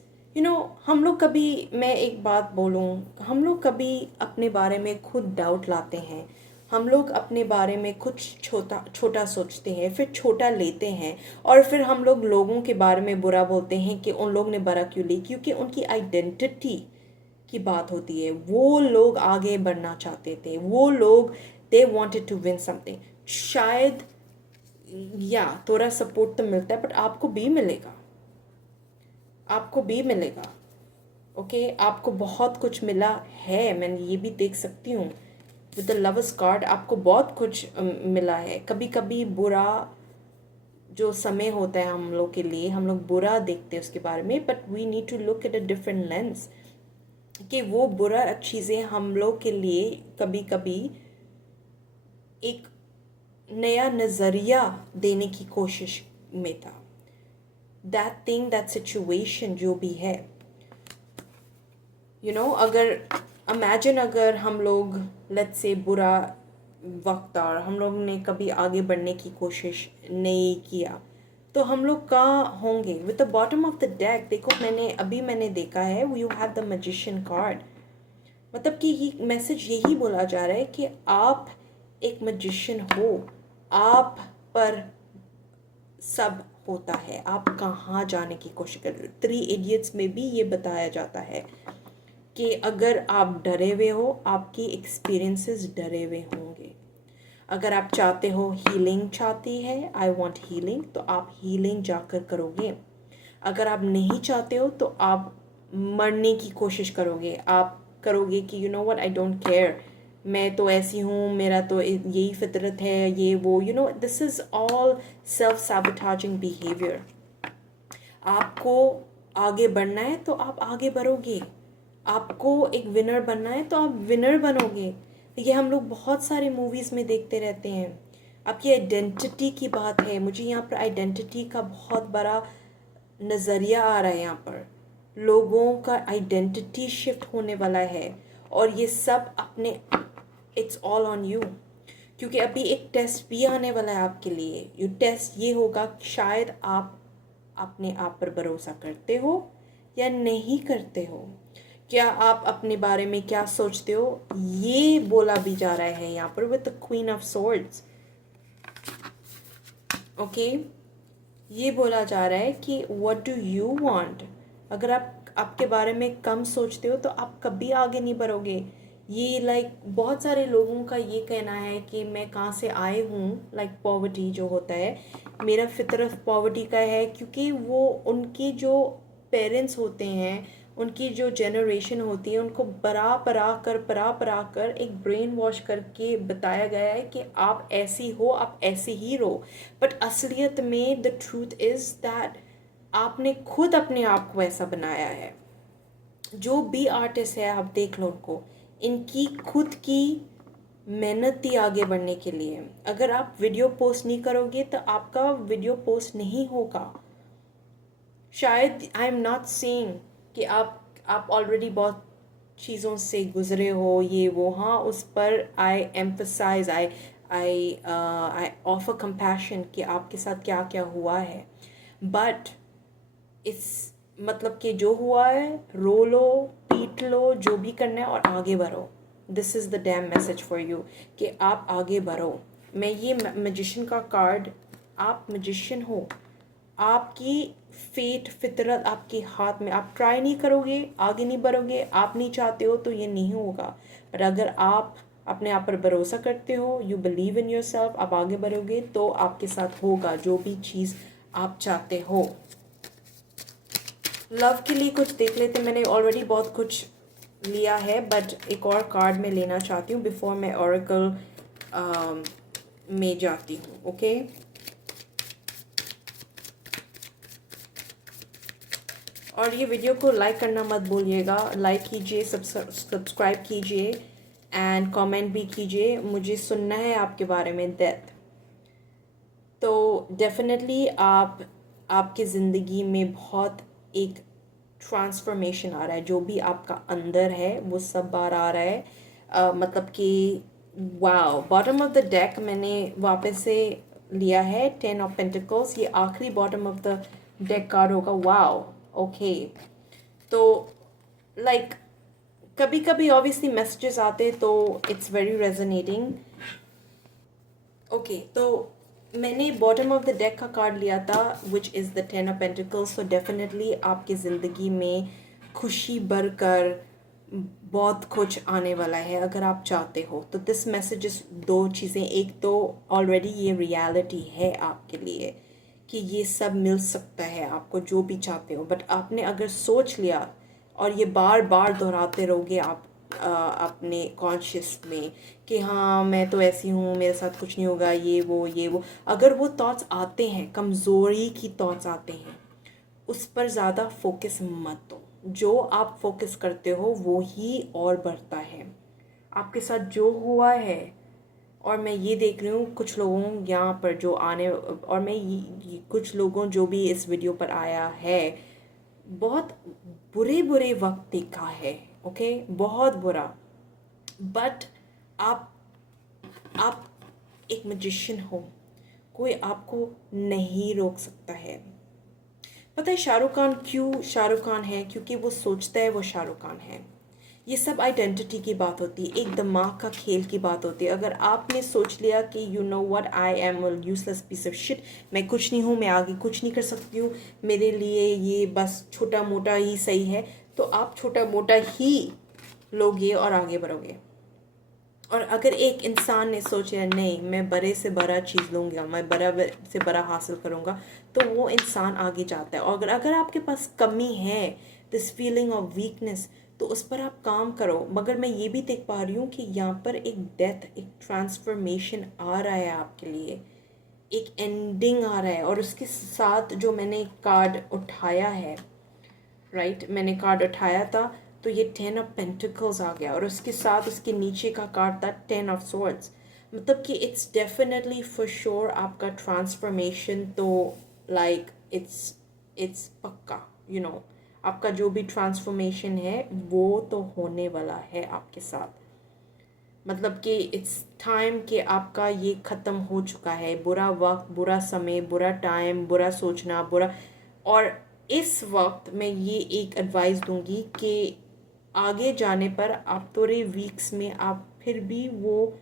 हम लोग कभी, मैं एक बात बोलूँ, हम लोग कभी अपने बारे में खुद डाउट लाते हैं, हम लोग अपने बारे में कुछ छोटा छोटा सोचते हैं, फिर छोटा लेते हैं, और फिर हम लोग लोगों के बारे में बुरा बोलते हैं कि उन लोग ने बड़ा क्यों ली, क्योंकि उनकी आइडेंटिटी की बात होती है। वो लोग आगे बढ़ना चाहते थे, वो लोग they wanted to win something. शायद या थोड़ा सपोर्ट तो मिलता है, बट आपको भी मिलेगा, आपको भी मिलेगा। ओके, आपको बहुत कुछ मिला है, मैं ये भी देख सकती हूँ विद द लवर्स कार्ड, आपको बहुत कुछ मिला है। कभी कभी बुरा जो समय होता है हम लोग के लिए, हम लोग बुरा देखते हैं उसके बारे में, but we need to look at a different lens कि वो बुरा चीज़ें हम लोग के लिए कभी कभी एक नया नज़रिया देने की कोशिश में था। दैट थिंग, दैट सिचुएशन जो भी है, अगर इमेजिन अगर हम लोग लेट्स से बुरा वक्त और हम लोग ने कभी आगे बढ़ने की कोशिश नहीं किया, तो हम लोग कहाँ होंगे। With the bottom of the deck देखो, मैंने देखा है, you have the magician card. मतलब कि ये मैसेज यही बोला जा रहा है कि आप एक मैजिशियन हो, आप पर सब होता है, आप कहाँ जाने की कोशिश कर रहे हो। 3 इडियट्स में भी ये बताया जाता है कि अगर आप डरे हुए हो, आपकी एक्सपीरियंसेस डरे हुए होंगे। अगर आप चाहते हो, हीलिंग चाहती है, आई वांट हीलिंग, तो आप हीलिंग जाकर करोगे। अगर आप नहीं चाहते हो तो आप मरने की कोशिश करोगे, आप करोगे कि व्हाट, आई डोंट केयर, मैं तो ऐसी हूँ, मेरा तो यही फितरत है, ये वो, this is all self sabotaging behaviour. आपको आगे बढ़ना है तो आप आगे बढ़ोगे, आपको एक विनर बनना है तो आप विनर बनोगे। ये हम लोग बहुत सारे मूवीज़ में देखते रहते हैं। आपकी आइडेंटिटी की बात है, मुझे यहाँ पर आइडेंटिटी का बहुत बड़ा नज़रिया आ रहा है। यहाँ पर लोगों का आइडेंटिटी शिफ्ट होने वाला है, और ये सब अपने, इट्स ऑल ऑन यू। क्योंकि अभी एक टेस्ट भी आने वाला है आपके लिए। ये टेस्ट ये होगा, शायद आप अपने आप पर भरोसा करते हो या नहीं करते हो, क्या आप अपने बारे में क्या सोचते हो, ये बोला भी जा रहा है यहाँ पर with the queen of swords. Okay, ये बोला जा रहा है कि व्हाट डू यू वांट। अगर आप आपके बारे में कम सोचते हो तो आप कभी आगे नहीं बढ़ोगे। ये बहुत सारे लोगों का ये कहना है कि मैं कहाँ से आए हूँ, पॉवर्टी जो होता है, मेरा फितरत पॉवर्टी का है, क्योंकि वो उनके जो पेरेंट्स होते हैं, उनकी जो जनरेशन होती है, उनको परा कर एक ब्रेन वॉश करके बताया गया है कि आप ऐसी हो, आप ऐसे ही रहो। बट असलियत में द ट्रूथ इज़ दैट आपने खुद अपने आप को ऐसा बनाया है। जो भी आर्टिस्ट है, आप देख लो उनको, इनकी खुद की मेहनत थी आगे बढ़ने के लिए। अगर आप वीडियो पोस्ट नहीं करोगे तो आपका वीडियो पोस्ट नहीं होगा। शायद आई एम नॉट सेइंग कि आप ऑलरेडी बहुत चीज़ों से गुजरे हो, ये वो, हाँ, उस पर आई एम्फसाइज, आई ऑफर कंपैशन कि आपके साथ क्या क्या हुआ है। बट इस मतलब कि जो हुआ है, रो लो, पीट लो, जो भी करना है, और आगे बढ़ो। This is the dam message for you कि आप आगे बढ़ो। मैं ये मैजिशियन का कार्ड, आप मैजिशियन हो, आपकी फेट फितरत आपके हाथ में। आप ट्राई नहीं करोगे, आगे नहीं बढ़ोगे, आप नहीं चाहते हो तो ये नहीं होगा। पर अगर आप अपने आप पर भरोसा करते हो, you believe in your self, आप आगे बढ़ोगे तो आपके साथ होगा जो भी चीज़ आप चाहते हो। लव के लिए कुछ देख लेते, मैंने ऑलरेडी बहुत कुछ लिया है, बट एक और कार्ड मैं लेना चाहती हूँ बिफोर मैं ओरेकल में जाती हूँ। ओके, और ये वीडियो को लाइक करना मत भूलिएगा, लाइक कीजिए, सब्सक्राइब कीजिए एंड कमेंट भी कीजिए, मुझे सुनना है आपके बारे में डेथ। तो डेफिनेटली आपके ज़िंदगी में बहुत एक ट्रांसफॉर्मेशन आ रहा है, जो भी आपका अंदर है वो सब बाहर आ रहा है। मतलब कि wow, bottom of the deck मैंने वापस से लिया है, 10 ऑफ पेंटिकल्स, ये आखिरी bottom of the deck card होगा। Wow, okay. तो लाइक कभी कभी ऑब्वियसली मैसेजेस आते तो इट्स वेरी रेजोनेटिंग। ओके, तो मैंने बॉटम ऑफ द डेक का कार्ड लिया था which is the 10 of pentacles. तो डेफिनेटली आपकी ज़िंदगी में खुशी भरकर बहुत कुछ आने वाला है अगर आप चाहते हो। तो दिस मैसेज इस दो चीज़ें, एक तो ऑलरेडी ये रियलिटी है आपके लिए कि ये सब मिल सकता है आपको जो भी चाहते हो, बट आपने अगर सोच लिया और ये बार बार दोहराते रहोगे आप अपने कॉन्शियस में कि हाँ मैं तो ऐसी हूँ, मेरे साथ कुछ नहीं होगा, ये वो, अगर वो थॉट्स आते हैं, कमज़ोरी की थॉट्स आते हैं, उस पर ज़्यादा फोकस मत दो। जो आप फोकस करते हो वो ही और बढ़ता है। आपके साथ जो हुआ है, और मैं ये देख रही हूँ कुछ लोगों यहाँ पर जो आने, और मैं ये कुछ लोगों जो भी इस वीडियो पर आया है, बहुत बुरे बुरे वक्त देखा है। ओके, बहुत बुरा, बट आप आप एक मैजिशियन हो, कोई आपको नहीं रोक सकता है। पता है शाहरुख खान क्यों शाहरुख खान है? क्योंकि वो सोचता है वो शाहरुख खान है। ये सब आइडेंटिटी की बात होती है, एक दिमाग का खेल की बात होती है। अगर आपने सोच लिया कि you know what, I am a useless piece of shit, मैं कुछ नहीं हूँ, मैं आगे कुछ नहीं कर सकती हूँ, मेरे लिए ये बस छोटा मोटा ही सही है, तो आप छोटा मोटा ही लोगे और आगे बढ़ोगे। और अगर एक इंसान ने सोचा नहीं मैं बड़े से बड़ा चीज़ लूँगा, मैं बड़ा से बड़ा हासिल करूँगा, तो वो इंसान आगे जाता है। और अगर आपके पास कमी है, दिस फीलिंग ऑफ वीकनेस, तो उस पर आप काम करो। मगर मैं ये भी देख पा रही हूँ कि यहाँ पर एक डेथ, एक ट्रांसफॉर्मेशन आ रहा है आपके लिए, एक एंडिंग आ रहा है। और उसके साथ जो मैंने कार्ड उठाया है, राइट, मैंने कार्ड उठाया था, तो ये 10 ऑफ पेंटिकल्स आ गया, और उसके साथ उसके नीचे का कार्ड था 10 ऑफ स्वॉर्ड्स। मतलब कि इट्स डेफिनेटली फॉर श्योर आपका ट्रांसफॉर्मेशन तो लाइक इट्स पक्का, आपका जो भी ट्रांसफॉर्मेशन है वो तो होने वाला है आपके साथ। मतलब कि इट्स टाइम कि आपका ये ख़त्म हो चुका है, बुरा वक्त, बुरा समय, बुरा टाइम, बुरा सोचना, बुरा। और इस वक्त मैं ये एक एडवाइस दूंगी कि आगे जाने पर आप थोड़े वीक्स में आप फिर भी वो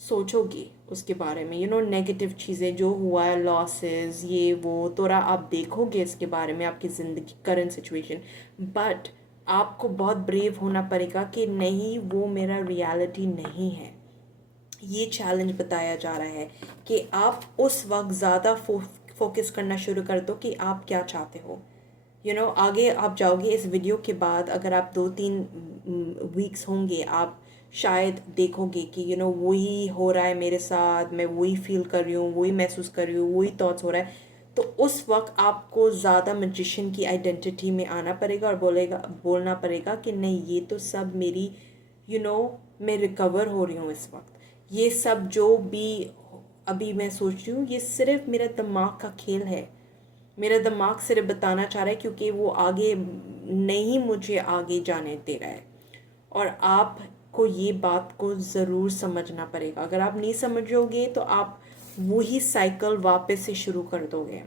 सोचोगे उसके बारे में, नेगेटिव चीज़ें जो हुआ है, लॉसेस, ये वो, थोड़ा आप देखोगे इसके बारे में, आपकी ज़िंदगी करंट सिचुएशन। बट आपको बहुत ब्रेव होना पड़ेगा कि नहीं, वो मेरा रियलिटी नहीं है। ये चैलेंज बताया जा रहा है कि आप उस वक्त ज़्यादा फोकस करना शुरू कर दो कि आप क्या चाहते हो। आगे आप जाओगे इस वीडियो के बाद, अगर आप 2-3 वीक्स होंगे, आप शायद देखोगे कि वही हो रहा है मेरे साथ, मैं वही फील कर रही हूँ, वही महसूस कर रही हूँ, वही थॉट्स हो रहा है। तो उस वक्त आपको ज़्यादा मैजिशियन की आइडेंटिटी में आना पड़ेगा और बोलना पड़ेगा कि नहीं, ये तो सब मेरी मैं रिकवर हो रही हूँ इस वक्त। ये सब जो भी अभी मैं सोच रही हूँ, ये सिर्फ मेरा दिमाग का खेल है। मेरा दिमाग सिर्फ बताना चाह रहा है क्योंकि वो आगे नहीं मुझे आगे जाने दे रहा है। और आपको ये बात को ज़रूर समझना पड़ेगा। अगर आप नहीं समझोगे तो आप वही साइकिल वापस से शुरू कर दोगे।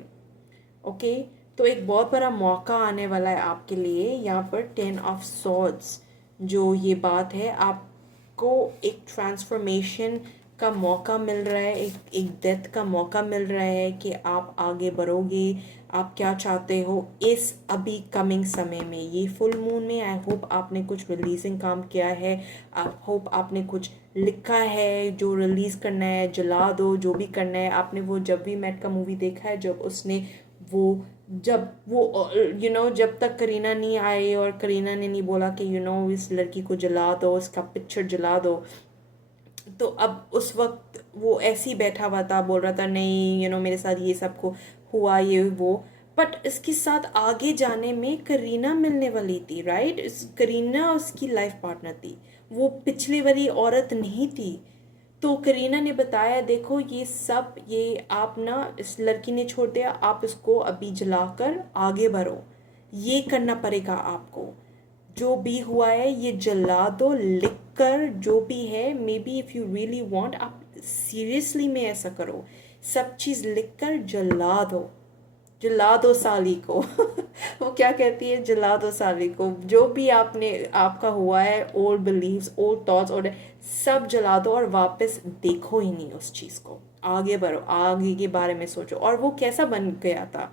ओके, तो एक बहुत बड़ा मौका आने वाला है आपके लिए यहाँ पर 10 ऑफ स्वॉर्ड्स। जो ये बात है, आपको एक ट्रांसफॉर्मेशन का मौका मिल रहा है, एक डेथ का मौका मिल रहा है कि आप आगे बढ़ोगे, आप क्या चाहते हो इस अभी कमिंग समय में, ये फुल मून में। आई होप आपने कुछ रिलीजिंग काम किया है, आप होप आपने कुछ लिखा है जो रिलीज़ करना है, जला दो, जो भी करना है। आपने वो जब भी मेट का मूवी देखा है, जब उसने वो जब वो जब तक करीना नहीं आई और करीना ने नहीं बोला कि इस लड़की को जला दो, इसका पिक्चर जला दो, तो अब उस वक्त वो ऐसे ही बैठा हुआ था, बोल रहा था नहीं मेरे साथ ये सब को हुआ ये वो। बट इसके साथ आगे जाने में करीना मिलने वाली थी, राइट? करीना उसकी लाइफ पार्टनर थी, वो पिछली वाली औरत नहीं थी। तो करीना ने बताया देखो ये सब, ये आप ना, इस लड़की ने छोड़ दिया, आप इसको अभी जलाकर आगे बढ़ो, ये करना पड़ेगा आपको, जो भी हुआ है ये जला दो लिख कर, जो भी है, may be if you really want, आप सीरियसली में ऐसा करो, सब चीज़ लिख कर जला दो साली को। वो क्या कहती है, जला दो साली को, जो भी आपने आपका हुआ है, ओल्ड बिलीव्स, ओल्ड थॉट्स, और सब जला दो और वापस देखो ही नहीं उस चीज़ को, आगे बढ़ो, आगे के बारे में सोचो। और वो कैसा बन गया था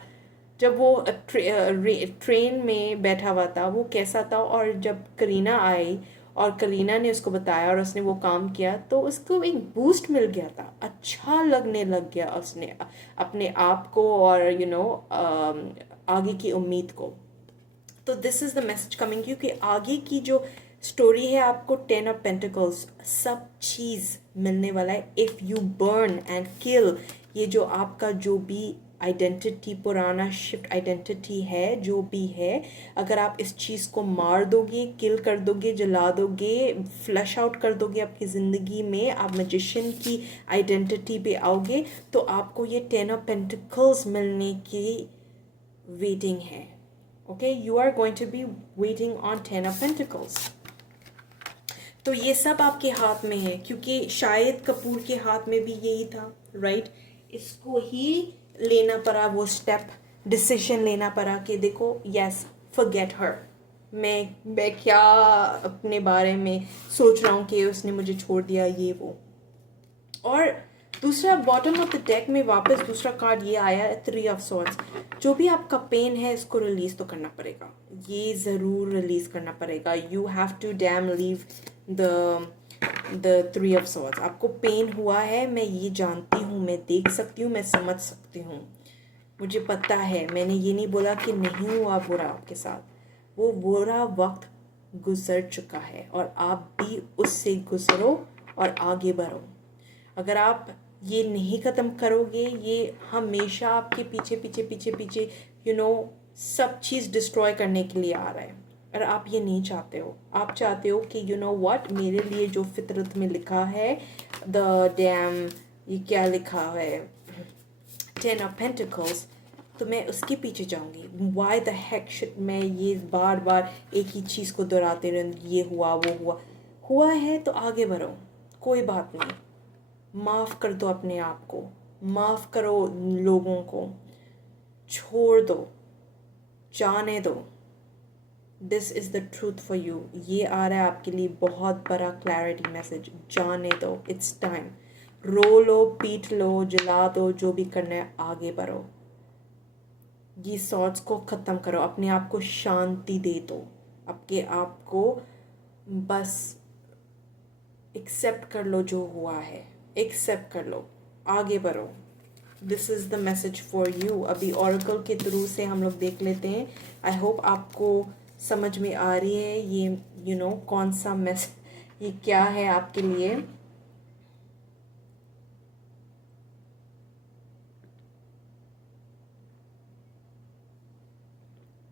जब वो ट्रेन में बैठा हुआ था, वो कैसा था, और जब करीना आई और करीना ने उसको बताया और उसने वो काम किया, तो उसको एक बूस्ट मिल गया था, अच्छा लगने लग गया उसने अपने आप को, और आगे की उम्मीद को। तो this is the message coming, क्योंकि आगे की जो स्टोरी है, आपको 10 of Pentacles सब चीज़ मिलने वाला है if you burn and kill. ये जो आपका जो भी आइडेंटिटी, पुराना शिफ्ट आइडेंटिटी है, जो भी है, अगर आप इस चीज़ को मार दोगे, किल कर दोगे, जला दोगे, फ्लश आउट कर दोगे अपनी ज़िंदगी में, आप मैजिशियन की आइडेंटिटी पे आओगे, तो आपको ये 10 of Pentacles मिलने की वेटिंग है। Okay, you are going to be waiting on 10 of Pentacles। तो ये सब आपके हाथ में है, क्योंकि शाहिद कपूर के हाथ में भी यही था, राइट? इसको ही लेना पड़ा, वो स्टेप, डिसीजन लेना पड़ा कि देखो, यस, फॉरगेट हर, मैं क्या अपने बारे में सोच रहा हूँ कि उसने मुझे छोड़ दिया, ये वो। और दूसरा, बॉटम ऑफ द डेक में वापस दूसरा कार्ड ये आया है, 3 of Swords। जो भी आपका पेन है, इसको रिलीज तो करना पड़ेगा, ये ज़रूर रिलीज करना पड़ेगा। You have to damn leave the 3 of Swords। आपको पेन हुआ है, मैं ये जानती हूँ, मैं देख सकती हूँ, मैं समझ सकती हूँ, मुझे पता है। मैंने ये नहीं बोला कि नहीं हुआ बुरा आपके साथ, वो बुरा वक्त गुजर चुका है, और आप भी उससे गुजरो और आगे बढ़ो। अगर आप ये नहीं ख़त्म करोगे, ये हमेशा आपके पीछे पीछे पीछे पीछे सब चीज़ डिस्ट्रॉय करने के लिए आ रहा है। और आप ये नहीं चाहते हो, आप चाहते हो कि व्हाट, मेरे लिए जो फितरत में लिखा है, द डैम, ये क्या लिखा है, 10 of Pentacles, तो मैं उसके पीछे जाऊंगी। वाई द हेक शिट मैं ये बार बार एक ही चीज़ को दोहराते रहूँ, ये हुआ वो हुआ है, तो आगे बढ़ो, कोई बात नहीं, माफ़ कर दो अपने आप को, माफ़ करो लोगों को, छोड़ दो, जाने दो। This is the truth for you. ये आ रहा है आपके लिए बहुत बड़ा क्लैरिटी मैसेज, जाने दो, इट्स टाइम। रो लो, पीट लो, जला दो, जो भी करना है, आगे बढ़ो। ये सॉर्ट्स को ख़त्म करो, अपने आप को शांति दे दो, अपने आप को बस एक्सेप्ट कर लो, जो हुआ है एक्सेप्ट कर लो, आगे बढ़ो। This is the message for you. अभी ऑरेकल के थ्रू से हम लोग देख लेते हैं। आई होप आपको समझ में आ रही है ये कौन सा मैसेज, ये क्या है आपके लिए।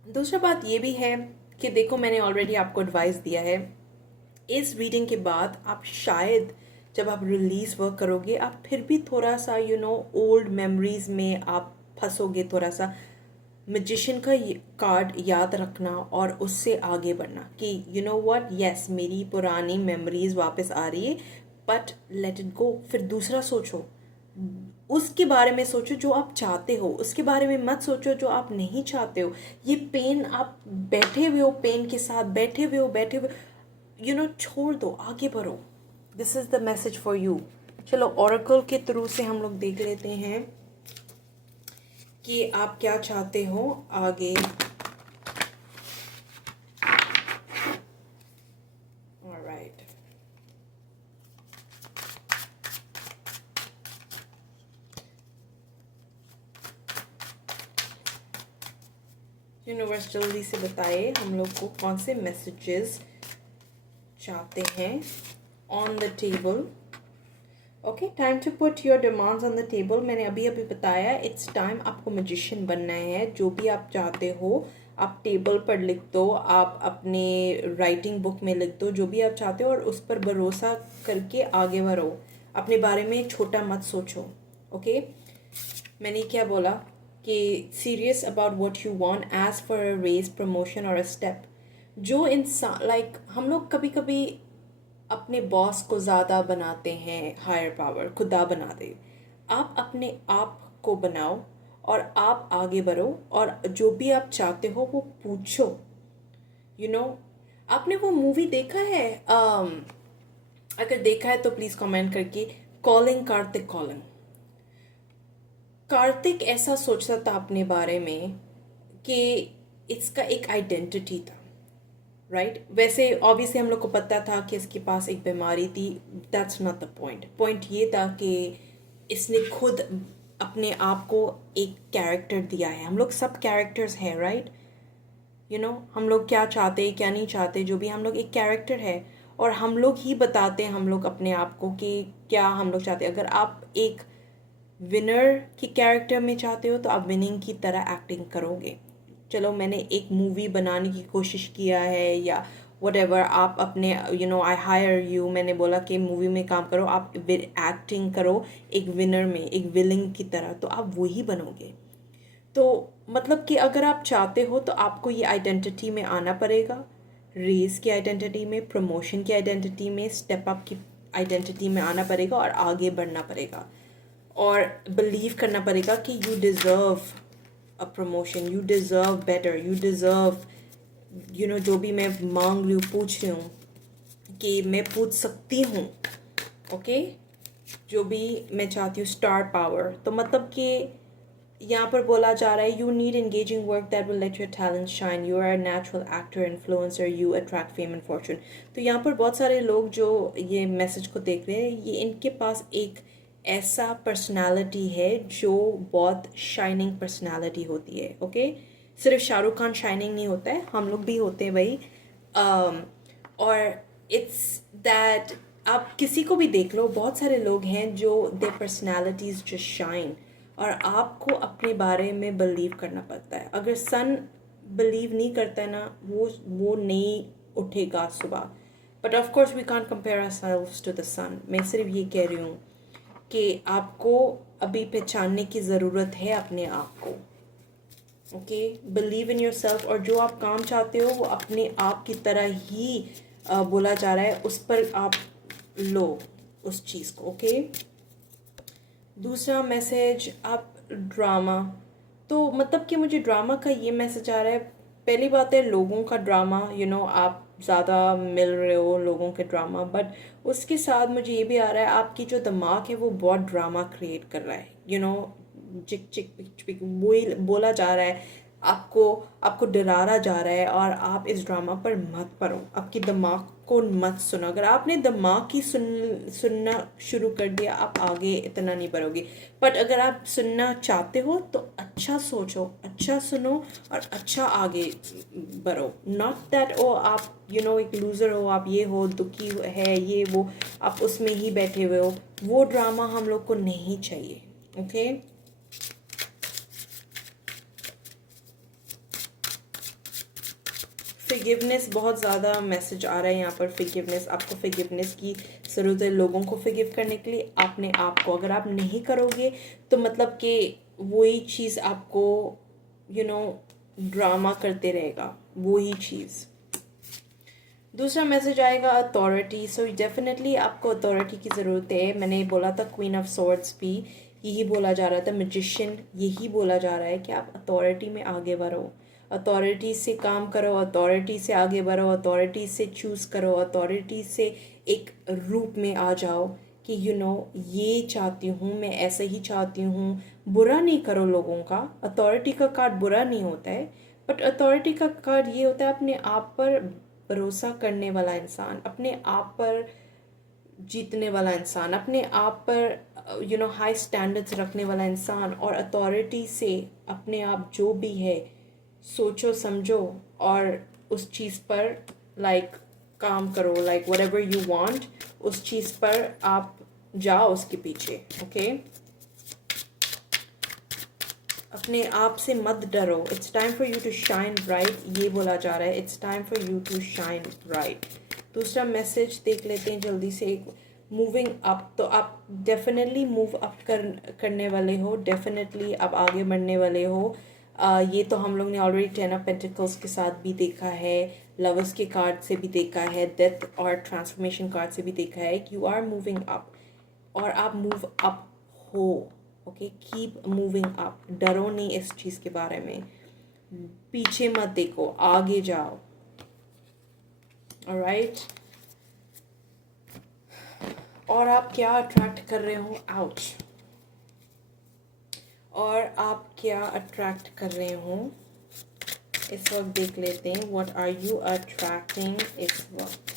दूसरा बात ये भी है कि देखो, मैंने ऑलरेडी आपको एडवाइस दिया है, इस रीडिंग के बाद आप शायद जब आप रिलीज वर्क करोगे, आप फिर भी थोड़ा सा ओल्ड मेमोरीज में आप फंसोगे, थोड़ा सा मैजिशियन का कार्ड याद रखना और उससे आगे बढ़ना कि व्हाट, यस, मेरी पुरानी मेमोरीज वापस आ रही है, बट लेट इट गो। फिर दूसरा सोचो, उसके बारे में सोचो जो आप चाहते हो, उसके बारे में मत सोचो जो आप नहीं चाहते हो। ये पेन, आप बैठे हुए हो, पेन के साथ बैठे हुए छोड़ दो, आगे बढ़ो। This is the message for you. चलो, ऑरेकल के थ्रू से हम लोग देख लेते हैं कि आप क्या चाहते हो आगे। ऑलराइट, यूनिवर्स जल्दी से बताए हम लोग को कौन से मैसेजेस चाहते हैं on the table. Okay, time to put your demands on the table. मैंने अभी अभी बताया इट्स टाइम आपको मैजिशियन बनना है. जो भी आप चाहते हो आप टेबल पर लिख दो, आप अपने राइटिंग बुक में लिख दो, जो भी आप चाहते हो, और उस पर भरोसा करके आगे बढ़ो. अपने बारे में छोटा मत सोचो. ओके, मैंने क्या बोला कि serious about what you want ask for a raise, promotion और अ स्टेप. जो इंसान लाइक हम लोग कभी कभी अपने बॉस को ज़्यादा बनाते हैं, हायर पावर खुदा बना दे. आप अपने आप को बनाओ और आप आगे बढ़ो और जो भी आप चाहते हो वो पूछो. आपने वो मूवी देखा है? अगर देखा है तो प्लीज़ कमेंट करके. Calling Kartik calling. कार्तिक ऐसा सोचता था अपने बारे में कि इसका एक आइडेंटिटी था, राइट. वैसे ऑब्वियसली हम लोग को पता था कि इसके पास एक बीमारी थी. That's not the point. Point ये था कि इसने खुद अपने आप को एक कैरेक्टर दिया है. हम लोग सब कैरेक्टर्स हैं, राइट. हम लोग क्या चाहते हैं क्या नहीं चाहते, जो भी हम लोग एक कैरेक्टर है और हम लोग ही बताते हैं हम लोग अपने आप को कि क्या हम लोग चाहते हैं. अगर आप एक विनर की कैरेक्टर में चाहते हो तो आप विनिंग की तरह एक्टिंग करोगे. चलो मैंने एक मूवी बनाने की कोशिश किया है या whatever, आप अपने आई हायर यू, मैंने बोला कि मूवी में काम करो, आप एक्टिंग करो एक विनर में, एक विलिंग की तरह, तो आप वही बनोगे. तो मतलब कि अगर आप चाहते हो तो आपको ये आइडेंटिटी में आना पड़ेगा. रेस की आइडेंटिटी में, प्रमोशन की आइडेंटिटी में, स्टेप अप की आइडेंटिटी में आना पड़ेगा और आगे बढ़ना पड़ेगा. और बिलीव करना पड़ेगा कि you deserve a promotion, you deserve better, you deserve जो भी मैं मांग रही हूँ, पूछ रही हूँ कि मैं पूछ सकती हूँ. ओके, जो भी मैं चाहती हूँ, स्टार पावर. तो मतलब कि यहाँ पर बोला जा रहा है you need engaging work that will let your talent shine, you are natural actor, influencer, you attract fame and fortune. तो यहाँ पर बहुत सारे लोग जो ये मैसेज को देख रहे हैं, ये इनके पास एक ऐसा पर्सनालिटी है जो बहुत शाइनिंग पर्सनालिटी होती है. ओके, सिर्फ शाहरुख खान शाइनिंग नहीं होता है, हम लोग भी होते हैं भाई. और इट्स दैट आप किसी को भी देख लो, बहुत सारे लोग हैं जो देयर पर्सनालिटीज जस्ट शाइन. और आपको अपने बारे में बिलीव करना पड़ता है. अगर सन बिलीव नहीं करता है ना, वो नहीं उठेगा सुबह. But of course we can't compare ourselves to the sun. मैं सिर्फ ये कह रही हूँ कि आपको अभी पहचानने की ज़रूरत है अपने आप को. Okay, believe in your self. और जो आप काम चाहते हो वो अपने आप की तरह ही बोला जा रहा है, उस पर आप लो उस चीज़ को. ओके, दूसरा मैसेज, आप ड्रामा. तो मतलब कि मुझे ड्रामा का ये मैसेज आ रहा है. पहली बात है लोगों का ड्रामा, आप ज़्यादा मिल रहे हो लोगों के ड्रामा. बट उसके साथ मुझे ये भी आ रहा है आपकी जो दिमाग है वो बहुत ड्रामा क्रिएट कर रहा है. चिक चिक पिक पिक वही बोला जा रहा है. आपको आपको डराया जा रहा है और आप इस ड्रामा पर मत पड़ो. आपकी दिमाग को मत सुनो. अगर आपने दिमाग की सुनना शुरू कर दिया, आप आगे इतना नहीं बढ़ोगे. बट अगर आप सुनना चाहते हो तो अच्छा सोचो, अच्छा सुनो और अच्छा आगे बढ़ो. नॉट दैट ओ आप एक लूज़र हो, आप ये हो, दुखी है, ये वो, आप उसमें ही बैठे हुए हो. वो ड्रामा हम लोग को नहीं चाहिए. ओके, फिगिवनेस, बहुत ज़्यादा मैसेज आ रहा है यहाँ पर. फिगिवनेस, आपको फिगिवनेस की ज़रूरत है लोगों को फिगिव करने के लिए, अपने आप को. अगर आप नहीं करोगे तो मतलब कि वही चीज़ आपको ड्रामा करते रहेगा, वही चीज़. दूसरा मैसेज आएगा अथॉरिटी. सो डेफिनेटली आपको अथॉरिटी की ज़रूरत है. मैंने बोला था क्वीन ऑफ सॉर्ड्स भी यही बोला जा रहा था, मैजिशियन यही बोला जा रहा है कि आप अथॉरिटी में आगे बढ़ो, अथॉरिटी से काम करो, अथॉरिटी से आगे बढ़ो, अथॉरिटी से चूज़ करो, अथॉरिटी से एक रूप में आ जाओ कि ये चाहती हूँ मैं, ऐसे ही चाहती हूँ. बुरा नहीं करो लोगों का. अथॉरिटी का कार्ड बुरा नहीं होता है, बट अथॉरिटी का कार्ड ये होता है अपने आप पर भरोसा करने वाला इंसान, अपने आप पर जीतने वाला इंसान, अपने आप पर हाई स्टैंडर्ड्स रखने वाला इंसान. और अथॉरिटी से अपने आप जो भी है सोचो समझो और उस चीज़ पर लाइक काम करो, like what ever you want, उस चीज़ पर आप जाओ उसके पीछे। ओके, अपने आप से मत डरो। It's time for you to shine bright, ये बोला जा रहा है, it's time for you to shine bright. दूसरा मैसेज देख लेते हैं जल्दी से। मूविंग अप, तो आप डेफिनेटली मूव अप करने वाले हो, डेफिनेटली आप आगे बढ़ने वाले हो। ये तो हम लोग ने ऑलरेडी 10 ऑफ पेंटिकल्स के साथ भी देखा है, लवर्स के कार्ड से भी देखा है, डेथ और ट्रांसफॉर्मेशन कार्ड से भी देखा है कि यू आर मूविंग अप और आप मूव अप हो। ओके, कीप मूविंग अप, डरो नहीं इस चीज़ के बारे में, पीछे मत देखो, आगे जाओ। ऑलराइट, और आप क्या अट्रैक्ट कर रहे हो, आउट, और आप क्या अट्रैक्ट कर रहे हो इस वक्त देख लेते हैं। व्हाट आर यू अट्रैक्टिंग इस वक्त।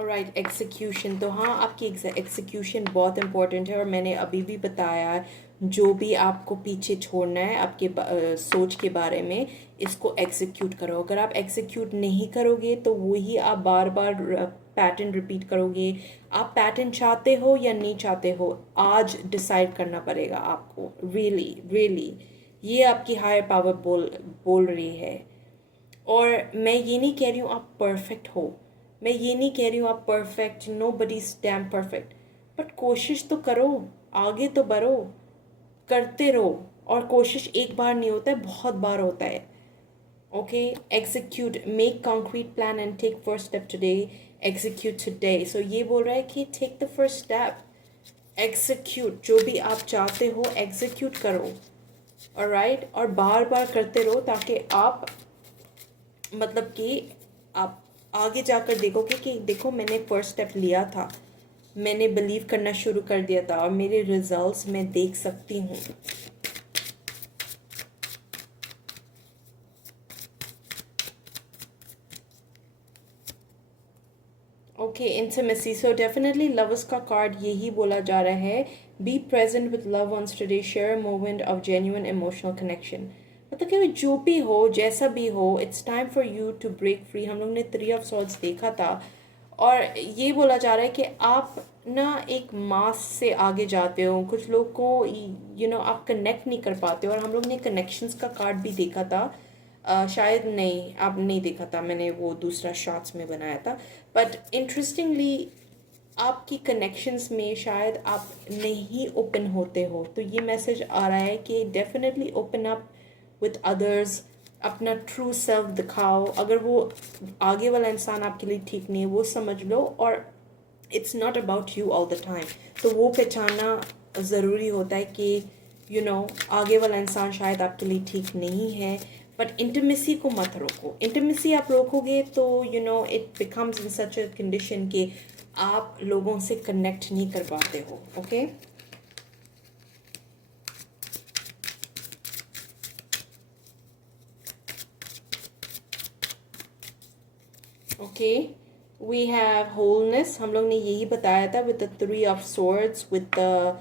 राइट, एग्जीक्यूशन, तो हाँ आपकी एग्जीक्यूशन बहुत इंपॉर्टेंट है, और मैंने अभी भी बताया जो भी आपको पीछे छोड़ना है आपके सोच के बारे में, इसको एग्जीक्यूट करो। अगर आप एग्जीक्यूट नहीं करोगे तो वही आप बार बार पैटर्न रिपीट करोगे। आप पैटर्न चाहते हो या नहीं चाहते हो, आज डिसाइड करना पड़ेगा आपको। रियली रियली ये आपकी हायर पावर बोल रही है। और मैं ये नहीं कह रही हूँ आप परफेक्ट हो, मैं ये नहीं कह रही हूँ आप perfect, nobody damn perfect, but कोशिश तो करो, आगे तो बढ़ो, करते रहो। और कोशिश एक बार नहीं होता है, बहुत बार होता है। Okay, execute, make concrete plan and take first step today, execute today. So ये बोल रहा है कि take the first step, execute, जो भी आप चाहते हो एग्जीक्यूट करो। ऑलराइट, और बार बार करते रहो ताकि आप मतलब कि आप आगे जाकर देखोगे कि देखो मैंने फर्स्ट स्टेप लिया था, मैंने बिलीव करना शुरू कर दिया था और मेरे रिजल्ट्स मैं देख सकती हूँ। Okay, intimacy, so definitely lovers का कार्ड यही बोला जा रहा है, be present with love ones today, share moment of genuine emotional connection. मतलब कि जो भी हो, जैसा भी हो, it's time for you to break free. हम लोग ने 3 ऑफ सॉर्ड्स देखा था, और ये बोला जा रहा है कि आप ना एक मास से आगे जाते हो, कुछ लोग को आप कनेक्ट नहीं कर पाते हो। और हम लोग ने कनेक्शंस का कार्ड भी देखा था, शायद नहीं, आप नहीं देखा था, मैंने वो दूसरा शॉर्ट्स में बनाया था। बट इंटरेस्टिंगली आपकी कनेक्शंस में शायद आप नहीं ओपन होते हो, तो ये मैसेज आ रहा है कि definitely open up with others, अपना ट्रू सेल्फ दिखाओ। अगर वो आगे वाला इंसान आपके लिए ठीक नहीं है, वो समझ लो, और it's not about you all the time. तो वो पहचानना ज़रूरी होता है कि आगे वाला इंसान शायद आपके लिए ठीक नहीं है। बट इंटीमेसी को मत रोको, इंटीमेसी आप रोकोगे तो it becomes in such a condition कि आप लोगों से कनेक्ट नहीं कर पाते हो। Okay, okay, we have wholeness, हम लोग ने यही बताया था with the 3 of swords, with the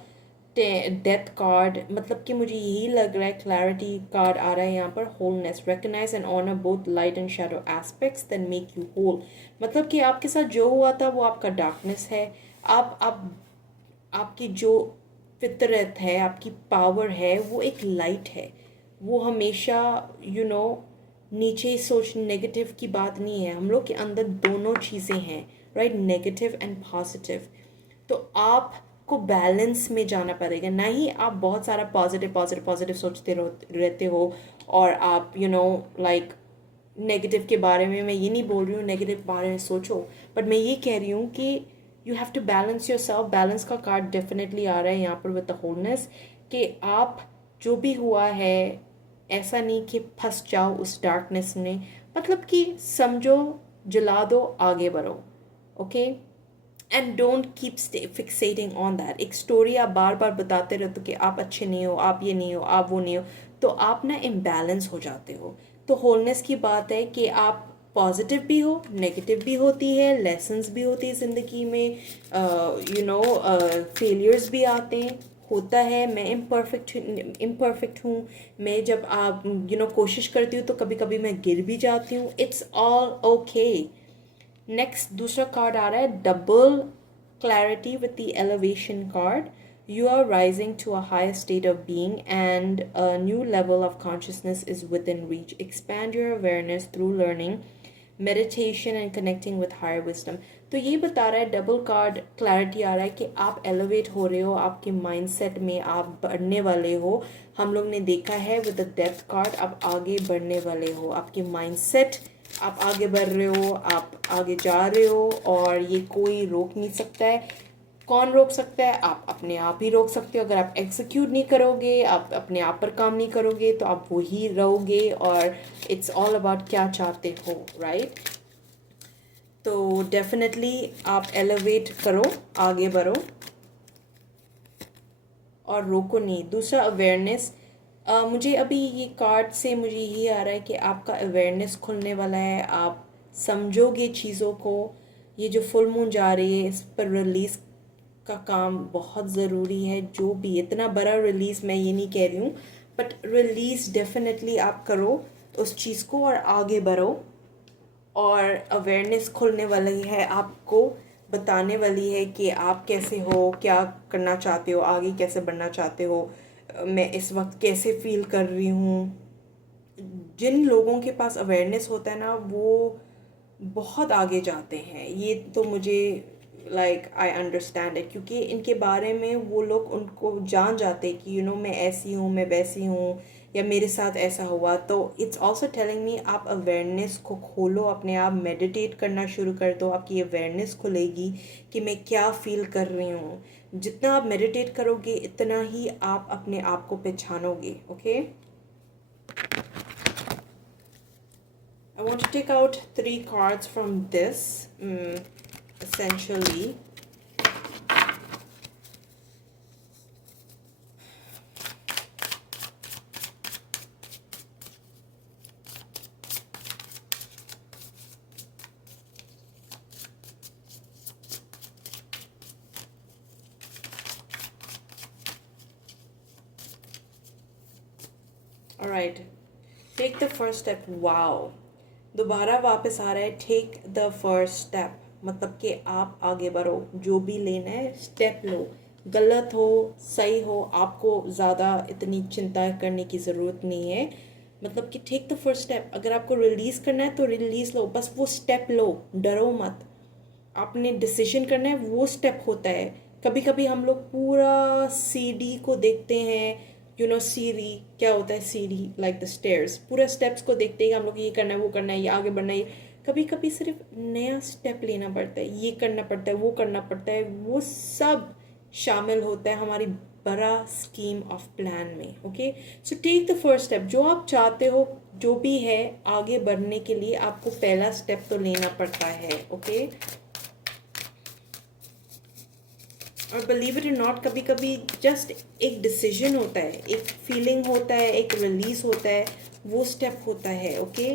death card. मतलब कि मुझे यही लग रहा है, क्लैरिटी कार्ड आ रहा है यहाँ पर, wholeness, recognise and honour both light and shadow aspects then make you whole. मतलब कि आपके साथ जो हुआ था वो आपका डार्कनेस है। आप आपकी जो फितरत है, आपकी पावर है, वो एक लाइट है। वो हमेशा नीचे सोच, नेगेटिव की बात नहीं है, हम लोग के अंदर दोनों चीज़ें हैं, राइट, नेगेटिव एंड पॉजिटिव। तो आपको बैलेंस में जाना पड़ेगा, ना ही आप बहुत सारा पॉजिटिव पॉजिटिव पॉजिटिव सोचते रहते हो, और आप लाइक नेगेटिव के बारे में, मैं ये नहीं बोल रही हूँ नेगेटिव बारे में सोचो, बट मैं ये कह रही हूँ कि you have to balance yourself. Balance का कार्ड डेफिनेटली आ रहा है यहाँ पर विद द होलनेस, कि आप जो भी हुआ है, ऐसा नहीं कि फंस जाओ उस डार्कनेस में, मतलब कि समझो, जला दो, आगे बढ़ो। Okay, and don't keep fixating on that. एक स्टोरी आप बार बार बताते रहते हो कि आप अच्छे नहीं हो, आप ये नहीं हो, आप वो नहीं हो, तो आप ना इम्बैलेंस हो जाते हो। तो होलनेस की बात है कि आप पॉजिटिव भी हो, नेगेटिव भी होती है, लेसन्स भी होती है ज़िंदगी में, फेलियर्स भी आते हैं, होता है। मैं इम्परफेक्ट हूँ। मैं जब आप कोशिश करती हूँ तो कभी कभी मैं गिर भी जाती हूँ। It's all okay. नेक्स्ट दूसरा कार्ड आ रहा है double clarity with the elevation card. You are rising to a higher state of being and a new level of consciousness is within reach. Expand your awareness through learning, meditation and connecting with higher wisdom. तो ये बता रहा है double card clarity आ रहा है कि आप elevate हो रहे हो, आपके माइंडसेट में आप बढ़ने वाले हो. हम लोग ने देखा है विद द डेथ कार्ड आप आगे बढ़ने वाले हो. आपके माइंडसेट, आप आगे बढ़ रहे हो, आप आगे जा रहे हो और ये कोई रोक नहीं सकता है. कौन रोक सकता है? आप अपने आप ही रोक सकते हो. अगर आप एग्जीक्यूट नहीं करोगे, आप अपने आप पर काम नहीं करोगे तो आप वही रहोगे. और इट्स ऑल अबाउट क्या चाहते हो, राइट? तो डेफिनेटली आप एलिवेट करो, आगे बढ़ो और रोको नहीं. दूसरा अवेयरनेस. मुझे अभी ये कार्ड से मुझे ये आ रहा है कि आपका अवेयरनेस खुलने वाला है. आप समझोगे चीज़ों को. ये जो फुल मून जा रही है इस पर रिलीज़ का काम बहुत ज़रूरी है. जो भी इतना बड़ा रिलीज़ मैं ये नहीं कह रही हूँ, बट रिलीज़ डेफिनेटली आप करो उस चीज़ को और आगे बढ़ो. और अवेयरनेस खुलने वाली है, आपको बताने वाली है कि आप कैसे हो, क्या करना चाहते हो, आगे कैसे बढ़ना चाहते हो. मैं इस वक्त कैसे फील कर रही हूँ. जिन लोगों के पास अवेयरनेस होता है ना, वो बहुत आगे जाते हैं. ये तो मुझे आई अंडरस्टैंड है, क्योंकि इनके बारे में वो लोग उनको जान जाते हैं कि मैं ऐसी हूँ, मैं वैसी हूँ, या मेरे साथ ऐसा हुआ. तो इट्स ऑल्सो टेलिंग मी आप अवेयरनेस को खोलो, अपने आप मेडिटेट करना शुरू कर दो. आपकी अवेयरनेस खुलेगी कि मैं क्या फील कर रही हूँ. जितना आप मेडिटेट करोगे इतना ही आप अपने आप को पहचानोगे. Okay, I want to take out 3 cards from this, essentially. Alright, take the first step. Wow, दोबारा वापस आ रहा है. टेक द फर्स्ट स्टेप, मतलब कि आप आगे बढ़ो. जो भी लेना है स्टेप लो. गलत हो सही हो, आपको ज़्यादा इतनी चिंता करने की ज़रूरत नहीं है. मतलब कि टेक द फर्स्ट स्टेप. अगर आपको रिलीज़ करना है तो रिलीज़ लो, बस वो स्टेप लो. डरो मत. आपने डिसीजन करना है, वो स्टेप होता है. कभी कभी हम लोग पूरा सीढ़ी को देखते हैं. सीढ़ी क्या होता है? सीढ़ी लाइक द स्टेयर्स. पूरा स्टेप्स को देखते हैं कि हम लोग ये करना है, वो करना है, ये आगे बढ़ना है. कभी कभी सिर्फ नया स्टेप लेना पड़ता है, ये करना पड़ता है, वो करना पड़ता है. वो सब शामिल होता है हमारी बड़ा स्कीम ऑफ प्लान में. Okay, so take the first step. जो आप चाहते हो, जो भी है, आगे बढ़ने के लिए आपको पहला स्टेप तो लेना पड़ता है. ओके, और बिलीव इट और नॉट, कभी कभी जस्ट एक डिसीजन होता है, एक फीलिंग होता है, एक रिलीज होता है, वो स्टेप होता है. Okay,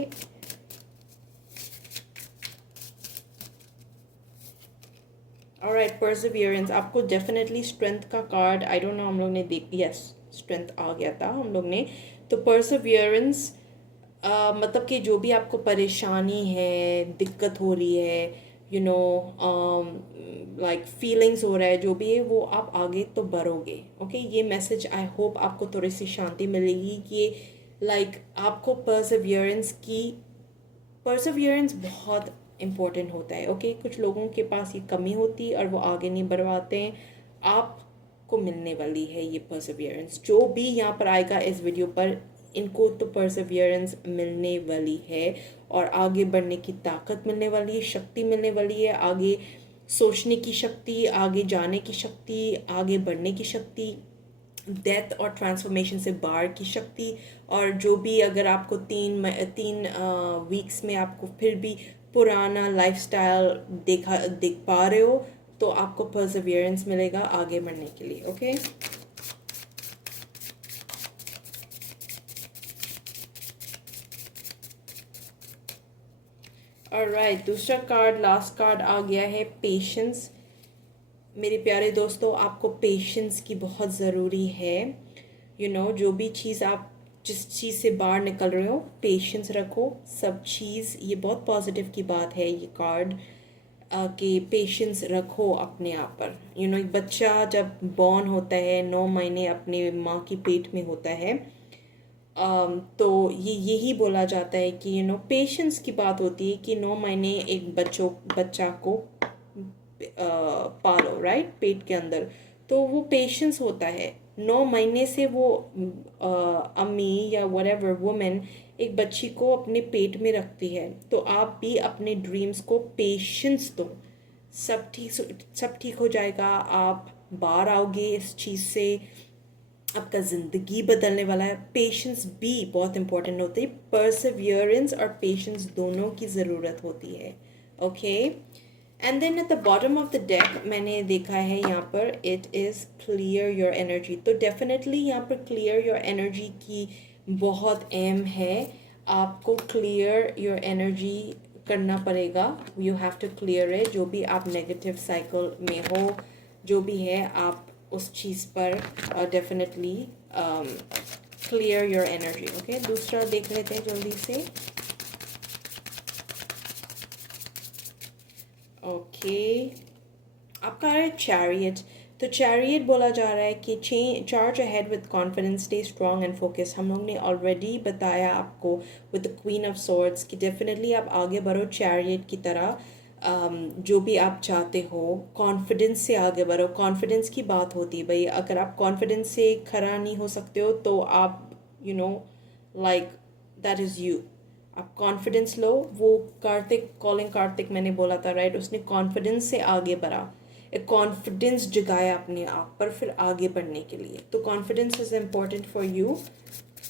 alright, Perseverance. आपको डेफिनेटली स्ट्रेंथ का कार्ड, आई डोंट नो, हम लोग ने देख, यस, स्ट्रेंथ आ गया था हम लोग ने. तो परसिवियरेंस मतलब कि जो भी आपको परेशानी है, दिक्कत हो रही है, लाइक फीलिंग्स हो रहा है, जो भी है, वो आप आगे तो बढ़ोगे. ओके, ये मैसेज आई होप आपको थोड़ी सी शांति मिलेगी कि आपको परसिवियरेंस बहुत इम्पोर्टेंट होता है. ओके, कुछ लोगों के पास ये कमी होती है और वो आगे नहीं बढ़ पाते हैं. आपको मिलने वाली है ये परसिवियरेंस. जो भी यहाँ पर आएगा इस वीडियो पर, इनको तो परसिवियरेंस मिलने वाली है और आगे बढ़ने की ताकत मिलने वाली है, शक्ति मिलने वाली है. आगे सोचने की शक्ति, आगे जाने की शक्ति, आगे बढ़ने की शक्ति, डेथ और ट्रांसफॉर्मेशन से बाहर की शक्ति. और जो भी, अगर आपको तीन वीक्स में आपको फिर भी पुराना लाइफस्टाइल देख पा रहे हो, तो आपको परसिवियरेंस मिलेगा आगे बढ़ने के लिए. ओके, ऑलराइट, दूसरा कार्ड, लास्ट कार्ड आ गया है पेशेंस। मेरे प्यारे दोस्तों, आपको पेशेंस की बहुत ज़रूरी है। जो भी चीज़ आप जिस चीज़ से बाहर निकल रहे हो, पेशेंस रखो। सब चीज़, ये बहुत पॉजिटिव की बात है ये कार्ड, कि पेशेंस रखो अपने आप पर। एक बच्चा जब बॉर्न होता है, 9 महीने अपने माँ की पेट में होता है, तो ये यही बोला जाता है कि पेशेंस की बात होती है कि 9 महीने एक बच्चा को पालो, राइट, पेट के अंदर। तो वो पेशेंस होता है। 9 महीने से वो अम्मी या whatever वुमेन एक बच्ची को अपने पेट में रखती है। तो आप भी अपने ड्रीम्स को पेशेंस दो। सब ठीक हो जाएगा। आप बाहर आओगे इस चीज़ से, आपका ज़िंदगी बदलने वाला है। पेशेंस भी बहुत इंपॉर्टेंट होती है। परसिवियरेंस और पेशेंस दोनों की ज़रूरत होती है। Okay, and then at the bottom of the deck मैंने देखा है यहाँ पर, it is clear your energy. तो डेफिनेटली यहाँ पर क्लियर योर एनर्जी की बहुत एम है। आपको क्लियर योर एनर्जी करना पड़ेगा। You have to clear it. जो भी आप नेगेटिव साइकिल में हो, जो भी है, आप उस चीज़ पर definitely clear your energy. Okay, दूसरा देख लेते हैं जल्दी से। ओके, आपका आ रहा है चैरियट। तो चैरियट बोला जा रहा है कि charge ahead with confidence, stay strong and focus. हम लोग ने ऑलरेडी बताया आपको with the queen of swords कि डेफिनेटली आप आगे बढ़ो चैरियट की तरह। जो भी आप चाहते हो, कॉन्फिडेंस से आगे बढ़ो। कॉन्फिडेंस की बात होती है भाई, अगर आप कॉन्फिडेंस से खड़ा नहीं हो सकते हो तो आप लाइक दैट इज़ यू। आप कॉन्फिडेंस लो। वो कार्तिक, कॉलिंग कार्तिक मैंने बोला था, राइट, उसने कॉन्फिडेंस से आगे बढ़ा, एक कॉन्फिडेंस जगाया अपने आप पर फिर आगे बढ़ने के लिए। तो confidence is important for you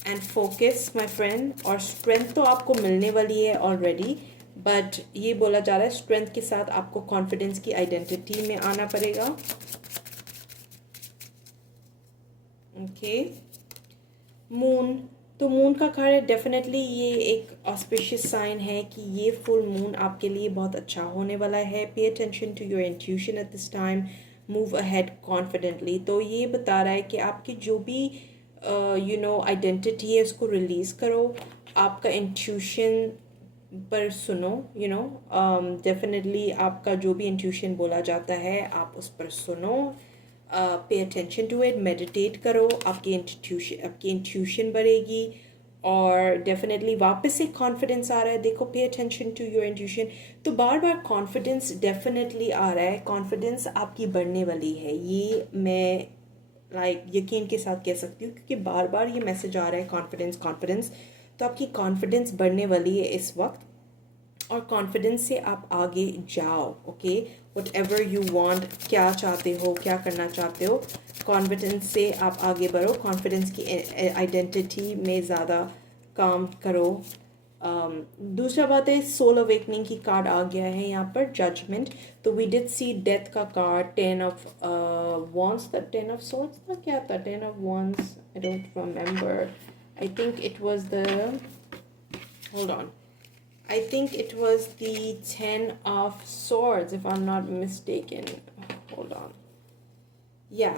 and focus my friend. और स्ट्रेंथ तो आपको मिलने वाली है ऑलरेडी, बट ये बोला जा रहा है स्ट्रेंथ के साथ आपको कॉन्फिडेंस की आइडेंटिटी में आना पड़ेगा। Okay, moon. तो मून का कार्ड है, डेफिनेटली ये एक ऑस्पिशियस साइन है कि ये फुल मून आपके लिए बहुत अच्छा होने वाला है। Pay attention to your intuition at this time, move ahead confidently. तो ये बता रहा है कि आपकी जो भी आइडेंटिटी है उसको रिलीज़ करो, आपका इंट्यूशन पर सुनो। डेफिनेटली आपका जो भी इंट्यूशन बोला जाता है आप उस पर सुनो। पे अटेंशन टू इट, मेडिटेट करो, आपकी इंट्यूशन बढ़ेगी। और डेफिनेटली वापस से कॉन्फिडेंस आ रहा है। देखो, पे अटेंशन टू योर इंट्यूशन। तो बार बार कॉन्फिडेंस डेफिनेटली आ रहा है। कॉन्फिडेंस आपकी बढ़ने वाली है, ये मैं यकीन के साथ कह सकती हूँ, क्योंकि बार बार ये मैसेज आ रहा है कॉन्फिडेंस कॉन्फिडेंस। तो आपकी कॉन्फिडेंस बढ़ने वाली है इस वक्त, और कॉन्फिडेंस से आप आगे जाओ। Okay, what ever you want, क्या चाहते हो, क्या करना चाहते हो, कॉन्फिडेंस से आप आगे बढ़ो। कॉन्फिडेंस की आइडेंटिटी में ज़्यादा काम करो। दूसरा बात है, सोल अवेकनिंग की कार्ड आ गया है यहाँ पर, जजमेंट। तो वी डिड सी डेथ का कार्ड, 10 ऑफ wands था, 10 of swords था, क्या था, 10 of wands, I don't remember. I think it was the, hold on, I think it was the 10 of swords, if I'm not mistaken. Hold on. Yeah,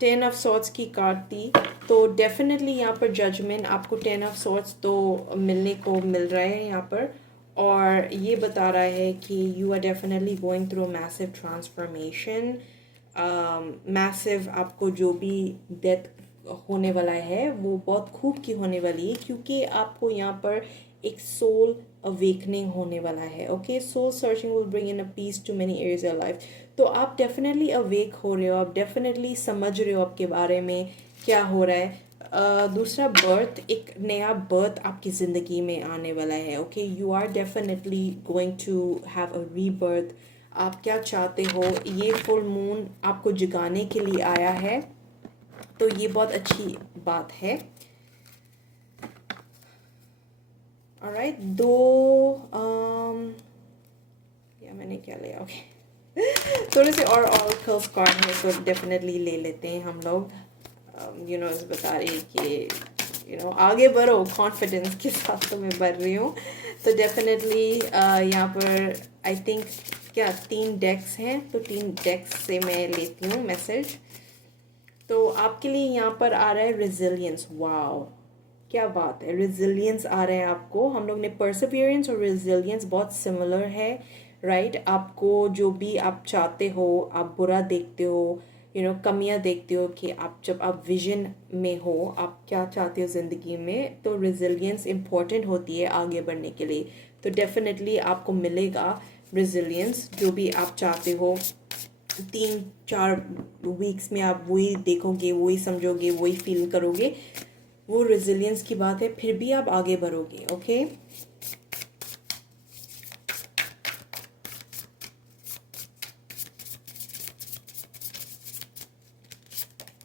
10 of swords की card थी। तो definitely यहाँ पर judgement, आपको 10 of swords तो मिलने को मिल रहा है यहाँ पर। और ये बता रहा है कि you are definitely going through massive transformation. Massive, आपको जो भी डेथ होने वाला है वो बहुत खूब की होने वाली है, क्योंकि आपको यहाँ पर एक सोल अवेकनिंग होने वाला है। Okay, soul searching will bring in a peace to many areas of life. तो आप डेफिनेटली अवेक हो रहे हो, आप डेफिनेटली समझ रहे हो आपके बारे में क्या हो रहा है। दूसरा, बर्थ, एक नया बर्थ आपकी ज़िंदगी में आने वाला है। Okay, you are definitely going to have a rebirth. आप क्या चाहते हो, ये फुल मून आपको जगाने के लिए आया है, तो ये बहुत अच्छी बात है। ऑलराइट, या मैंने क्या लिया, ओके थोड़े से और ऑर्कल्स कार्ड है तो डेफिनेटली ले लेते हैं हम लोग। बता रही कि आगे बढ़ो, कॉन्फिडेंस के साथ तो मैं बढ़ रही हूँ। तो डेफिनेटली यहाँ पर आई थिंक क्या 3 डेक्स हैं, तो 3 डेक्स से मैं लेती हूँ मैसेज। तो आपके लिए यहाँ पर आ रहा है रेजिलियंस। वाओ, क्या बात है, रेजिलियंस आ रहा है आपको। हम लोग ने परसिवियरेंस और रेजिलियंस बहुत सिमिलर है, राइट। आपको जो भी आप चाहते हो, आप बुरा देखते हो, कमियां देखते हो, कि आप जब आप विजन में हो, आप क्या चाहते हो ज़िंदगी में, तो रेजिलियंस इम्पॉर्टेंट होती है आगे बढ़ने के लिए। तो डेफिनेटली आपको मिलेगा रेजिलियंस, जो भी आप चाहते हो। 3-4 वीक्स में आप वही देखोगे, वही समझोगे, वही फील करोगे। वो रेजिलियंस की बात है, फिर भी आप आगे बढ़ोगे। Okay,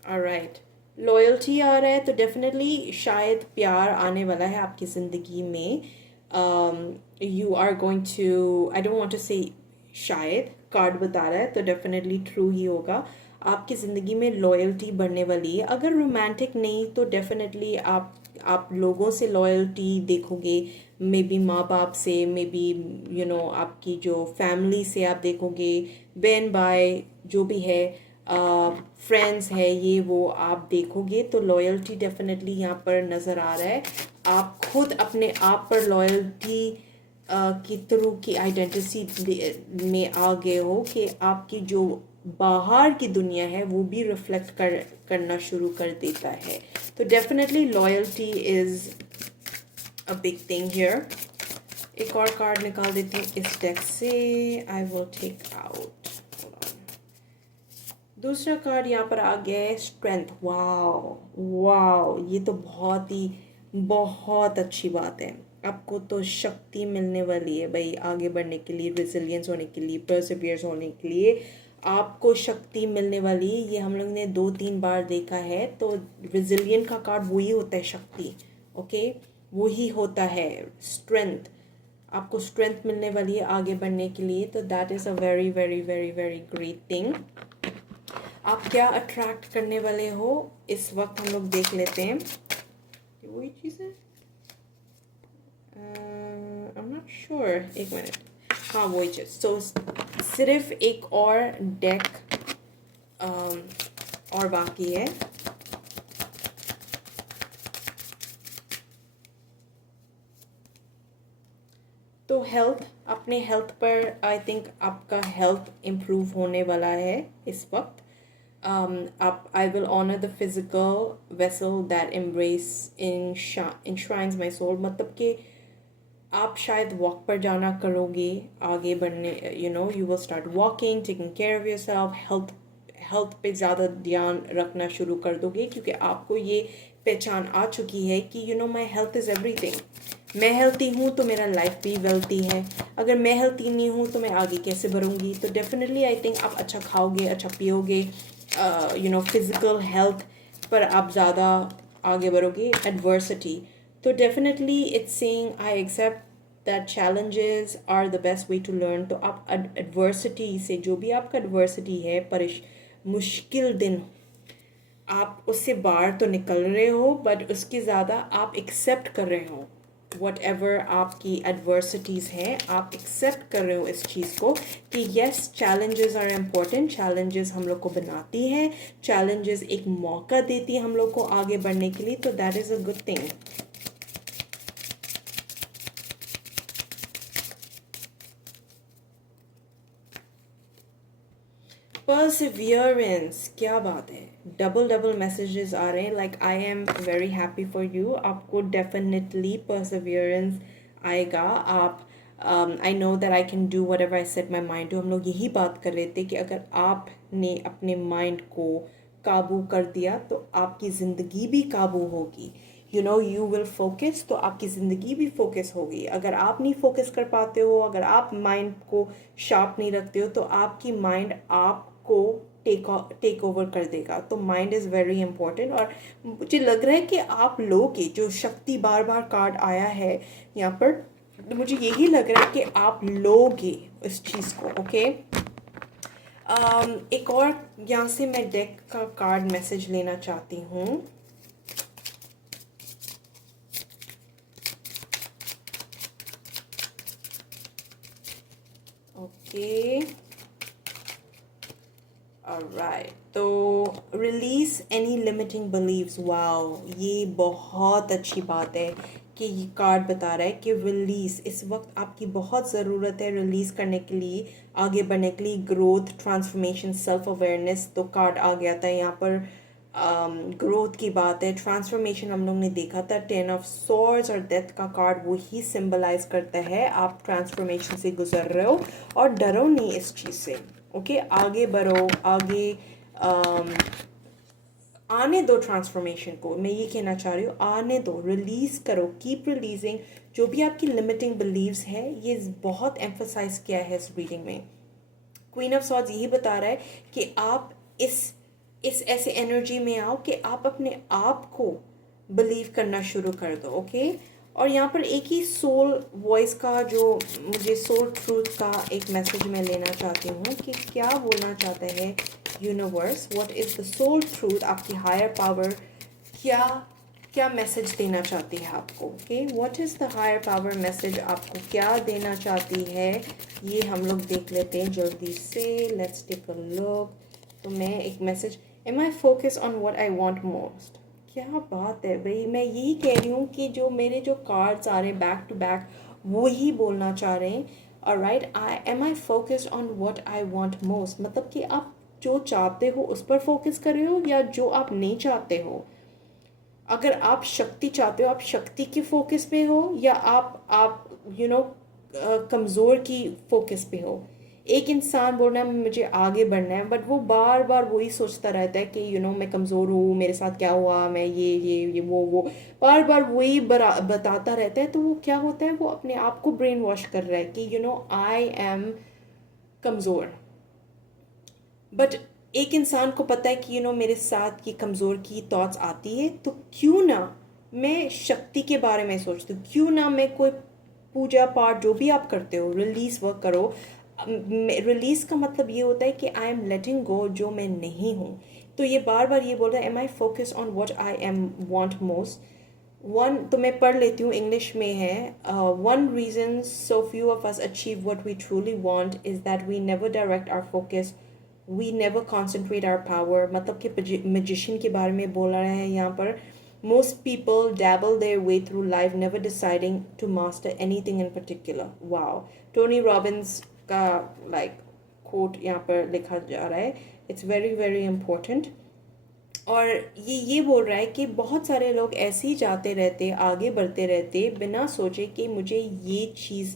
alright. लॉयल्टी आ रहा है, तो डेफिनेटली शायद प्यार आने वाला है आपकी ज़िंदगी में। You are going to, I don't want to say शायद, कार्ड बता रहा है तो डेफिनेटली ट्रू ही होगा। आपकी ज़िंदगी में लॉयल्टी बढ़ने वाली है। अगर रोमांटिक नहीं तो डेफिनेटली आप लोगों से लॉयल्टी देखोगे, मे बी माँ बाप से, मे बी आपकी जो फैमिली से आप देखोगे, बहन भाई जो भी है, फ्रेंड्स है, ये वो आप देखोगे। तो लॉयल्टी डेफिनेटली यहाँ पर नज़र आ रहा है। आप खुद अपने आप पर लॉयल्टी की थ्रू की आइडेंटिटी में आ गए हो, कि आपकी जो बाहर की दुनिया है वो भी रिफ्लेक्ट करना शुरू कर देता है। तो definitely loyalty is a big thing here. एक और कार्ड निकाल देती हूँ इस डेक से। आई विल टेक आउट, दूसरा कार्ड यहाँ पर आ गया है स्ट्रेंथ। वाओ वाओ, ये तो बहुत अच्छी बात है। आपको तो शक्ति मिलने वाली है भाई आगे बढ़ने के लिए, रेजिलियंस होने के लिए, परसिवियर्स होने के लिए आपको शक्ति मिलने वाली है। ये हम लोग ने 2-3 बार देखा है। तो रेजिलियंट का कार्ड वही होता है, शक्ति। ओके, वही होता है स्ट्रेंथ। आपको स्ट्रेंथ मिलने वाली है आगे बढ़ने के लिए। तो that is a very very very very great thing. आप क्या अट्रैक्ट करने वाले हो इस वक्त हम लोग देख लेते हैं। वही चीज़ है, आई एम नॉट श्योर, एक मिनट। हाँ वही चीज़। तो सिर्फ एक और डेक और बाकी है। तो हेल्थ, अपने हेल्थ पर आई थिंक आपका हेल्थ इम्प्रूव होने वाला है इस वक्त। I will honor the physical vessel that enshrines my soul। मतलब कि आप शायद वॉक पर जाना करोगे आगे बढ़ने, you will start walking, taking care of yourself, health पे ज़्यादा ध्यान रखना शुरू कर दोगे, क्योंकि आपको ये पहचान आ चुकी है कि माई हेल्थ इज़ एवरीथिंग। मैं हेल्थी हूँ तो मेरा लाइफ भी वेल्थी है। अगर मैं हेल्थी नहीं हूँ तो मैं आगे कैसे बढ़ूँगी। तो डेफिनेटली आई थिंक आप अच्छा खाओगे, अच्छा पियोगे, फिजिकल हेल्थ पर आप ज़्यादा आगे बढ़ोगे। एडवर्सिटी, तो definitely it's saying I accept that challenges are the best way to learn. तो आप एडवर्सिटी से, जो भी आपका एडवर्सिटी है, मुश्किल दिन, आप उससे बाहर तो निकल रहे हो, बट उसके ज़्यादा आप एक्सेप्ट कर रहे हो। वट एवर आपकी एडवर्सिटीज़ हैं, आप एक्सेप्ट कर रहे हो इस चीज़ को कि yes, challenges are important. Challenges हम लोग को बनाती हैं, चैलेंजेस एक मौका देती है हम लोग को आगे बढ़ने के लिए। तो that is a good thing. Perseverance, क्या बात है, डबल मैसेजेस आ रहे हैं। Like I am very happy for you. आपको डेफिनेटली परसिवियरेंस आएगा। आप I know that I can do whatever I set my mind to. हम लोग यही बात कर रहे थे कि अगर आपने अपने माइंड को काबू कर दिया तो आपकी ज़िंदगी भी काबू होगी। यू विल फोकस, तो आपकी ज़िंदगी भी फोकस होगी। अगर आप नहीं फोकस कर पाते हो, अगर आप माइंड को शार्प नहीं रखते हो, तो आपकी माइंड आपको टेक ओवर कर देगा। तो माइंड इज़ वेरी इंपॉर्टेंट। और मुझे लग रहा है कि आप लोगे, जो शक्ति बार बार कार्ड आया है यहाँ पर, तो मुझे यही लग रहा है कि आप लोगे इस चीज़ को। ओके, एक और यहाँ से मैं डेक का कार्ड मैसेज लेना चाहती हूँ। ओके ऑलराइट, तो release any limiting beliefs, wow ये बहुत अच्छी बात है कि ये कार्ड बता रहा है कि रिलीज इस वक्त आपकी बहुत ज़रूरत है रिलीज़ करने के लिए, आगे बढ़ने के लिए, ग्रोथ, ट्रांसफॉर्मेशन, सेल्फ अवेयरनेस। तो कार्ड आ गया था यहाँ पर, ग्रोथ की बात है, ट्रांसफॉर्मेशन हम लोग ने देखा था, 10 ऑफ सॉर्ड्स और डेथ का कार्ड वही सिंबलाइज करता है, आप ट्रांसफॉर्मेशन से गुजर रहे हो और डरो नहीं इस चीज़ से। ओके आगे बढ़ो, आगे आने दो ट्रांसफॉर्मेशन को, मैं ये कहना चाह रही हूँ, आने दो, रिलीज करो, कीप रिलीजिंग जो भी आपकी लिमिटिंग बिलीव्स है। ये बहुत एम्फोसाइज किया है इस रीडिंग में। क्वीन ऑफ सॉर्ड्स यही बता रहा है कि आप इस ऐसे एनर्जी में आओ कि आप अपने आप को बिलीव करना शुरू कर दो। ओके और यहाँ पर एक ही सोल वॉइस का, जो मुझे सोल ट्रूथ का एक मैसेज मैं लेना चाहती हूँ कि क्या बोलना चाहता है universe, what is the sole truth, आपकी हायर पावर क्या क्या मैसेज देना चाहती है आपको। Okay what is the higher power message, आपको क्या देना चाहती है, ये हम लोग देख लेते हैं जल्दी से। Let's take a look. तो मैं एक message, am I focus on what I want most, क्या बात है भाई, मैं यही कह रही हूँ कि जो मेरे जो कार्ड्स आ रहे हैं बैक टू बैक वो ही बोलना चाह रहे हैं। Alright, I am I focused on what I want most, मतलब कि आप जो चाहते हो उस पर फोकस कर रहे हो या जो आप नहीं चाहते हो। अगर आप शक्ति चाहते हो, आप शक्ति के फोकस पे हो या आप यू नो कमज़ोर की फोकस पे हो। एक इंसान बोल रहा है मुझे आगे बढ़ना है, बट वो बार बार वही सोचता रहता है कि मैं कमज़ोर हूँ, मेरे साथ क्या हुआ, मैं ये वो बार बार वही बताता रहता है। तो वो क्या होता है, वो अपने आप को ब्रेन वॉश कर रहा है कि आई एम कमज़ोर। बट एक इंसान को पता है कि मेरे साथ ये कमज़ोर की थॉट्स आती है, तो क्यों ना मैं शक्ति के बारे में सोचती हूँ, क्यों ना मैं कोई पूजा पाठ जो भी आप करते हो रिलीज वर्क करो। रिलीज का मतलब ये होता है कि आई एम लेटिंग गो जो मैं नहीं हूँ। तो ये बार बार ये बोल रहा है, am I focus on what I am want most. One तो मैं पढ़ लेती हूँ, इंग्लिश में है। One reason so few of us achieve what we truly want is that we never direct our focus, we never concentrate our power. मतलब कि magician के बारे में बोल रहा है यहाँ पर। Most people dabble their way through life never deciding to master anything in particular. Wow, Tony Robbins का लाइक कोट यहाँ पर लिखा जा रहा है, इट्स वेरी वेरी इंपॉर्टेंट। और ये बोल रहा है कि बहुत सारे लोग ऐसे ही जाते रहते, आगे बढ़ते रहते बिना सोचे कि मुझे ये चीज़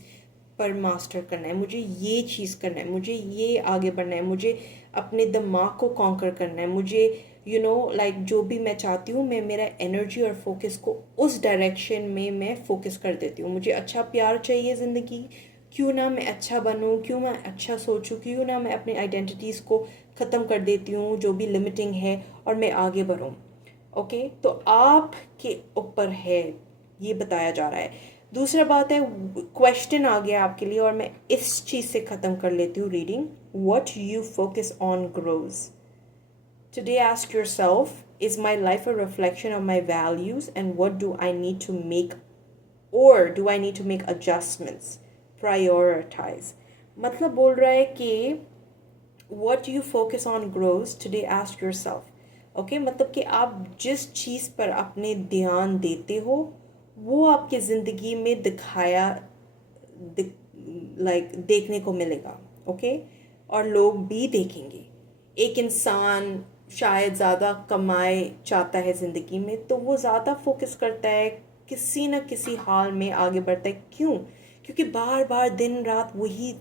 पर मास्टर करना है, मुझे ये चीज़ करना है, मुझे ये आगे बढ़ना है, मुझे अपने दिमाग को कॉन्कर करना है, मुझे लाइक जो भी मैं चाहती हूँ, मैं मेरा एनर्जी और फोकस को उस डायरेक्शन में मैं फोकस कर देती हूँ। मुझे अच्छा प्यार चाहिए ज़िंदगी, क्यों ना मैं अच्छा बनूं, क्यों मैं अच्छा सोचूं, क्यों ना मैं अपनी आइडेंटिटीज़ को ख़त्म कर देती हूँ जो भी लिमिटिंग है, और मैं आगे बढ़ूँ। ओके तो आपके ऊपर है, ये बताया जा रहा है। दूसरा बात है, क्वेश्चन आ गया आपके लिए और मैं इस चीज़ से ख़त्म कर लेती हूँ reading. What you focus on grows. Today ask yourself, is my life a reflection of my values and what do I need to make, or do I need to make adjustments, prioritize। मतलब बोल रहा है कि what you focus on grows, today ask yourself। Okay मतलब कि आप जिस चीज़ पर अपने ध्यान देते हो वो आपकी ज़िंदगी में देखने को मिलेगा। ओके और लोग भी देखेंगे। एक इंसान शायद ज़्यादा कमाए चाहता है ज़िंदगी में, तो वो ज़्यादा फोकस करता है, किसी न किसी हाल में आगे बढ़ता है। क्यों? क्योंकि बार बार दिन रात वही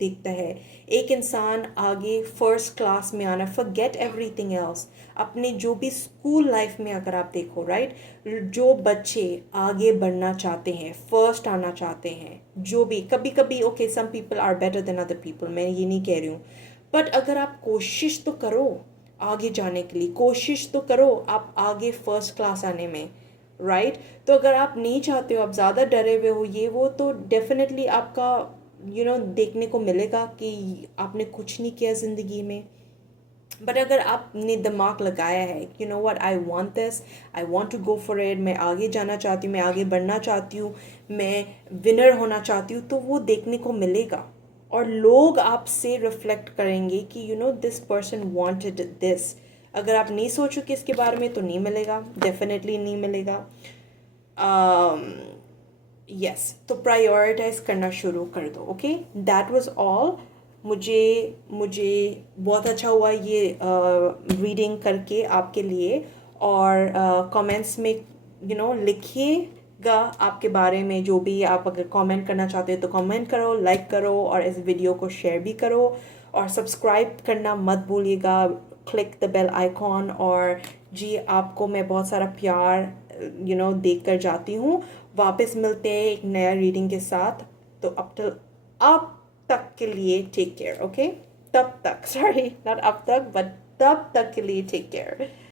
देखता है। एक इंसान आगे फर्स्ट क्लास में आना, फॉरगेट एवरीथिंग एल्स। अपने जो भी स्कूल लाइफ में अगर आप देखो, राइट, जो बच्चे आगे बढ़ना चाहते हैं, फर्स्ट आना चाहते हैं, जो भी, कभी कभी okay some people are better than other people, मैं ये नहीं कह रही हूँ, बट अगर आप कोशिश तो करो आगे जाने के लिए, कोशिश तो करो आप आगे फर्स्ट क्लास आने में, राइट। तो अगर आप नहीं चाहते हो, आप ज़्यादा डरे हुए हो ये वो, तो डेफिनेटली आपका देखने को मिलेगा कि आपने कुछ नहीं किया ज़िंदगी में। बट अगर आपने दिमाग लगाया है, what, I want this, I want to go for it, मैं आगे जाना चाहती हूँ, मैं आगे बढ़ना चाहती हूँ, मैं विनर होना चाहती हूँ, तो वो देखने को मिलेगा। और लोग आपसे रिफ्लेक्ट करेंगे कि you no this person wanted this. अगर आप नहीं सोचो कि इसके बारे में, तो नहीं मिलेगा, डेफिनेटली नहीं मिलेगा। यस, तो प्रायोरिटाइज करना शुरू कर दो। Okay, that was all. मुझे मुझे बहुत अच्छा हुआ ये रीडिंग करके आपके लिए। और कमेंट्स में लिखिएगा आपके बारे में जो भी, आप अगर कमेंट करना चाहते हो तो कमेंट करो, लाइक करो, और इस वीडियो को शेयर भी करो। और सब्सक्राइब करना मत भूलिएगा, क्लिक द बेल आइकॉन। और जी, आपको मैं बहुत सारा प्यार देख कर जाती हूँ। वापस मिलते हैं एक नया रीडिंग के साथ। तो अब तक के लिए टेक केयर। ओके, तब तक, सॉरी, नॉट अब तक, बट तब तक के लिए टेक केयर।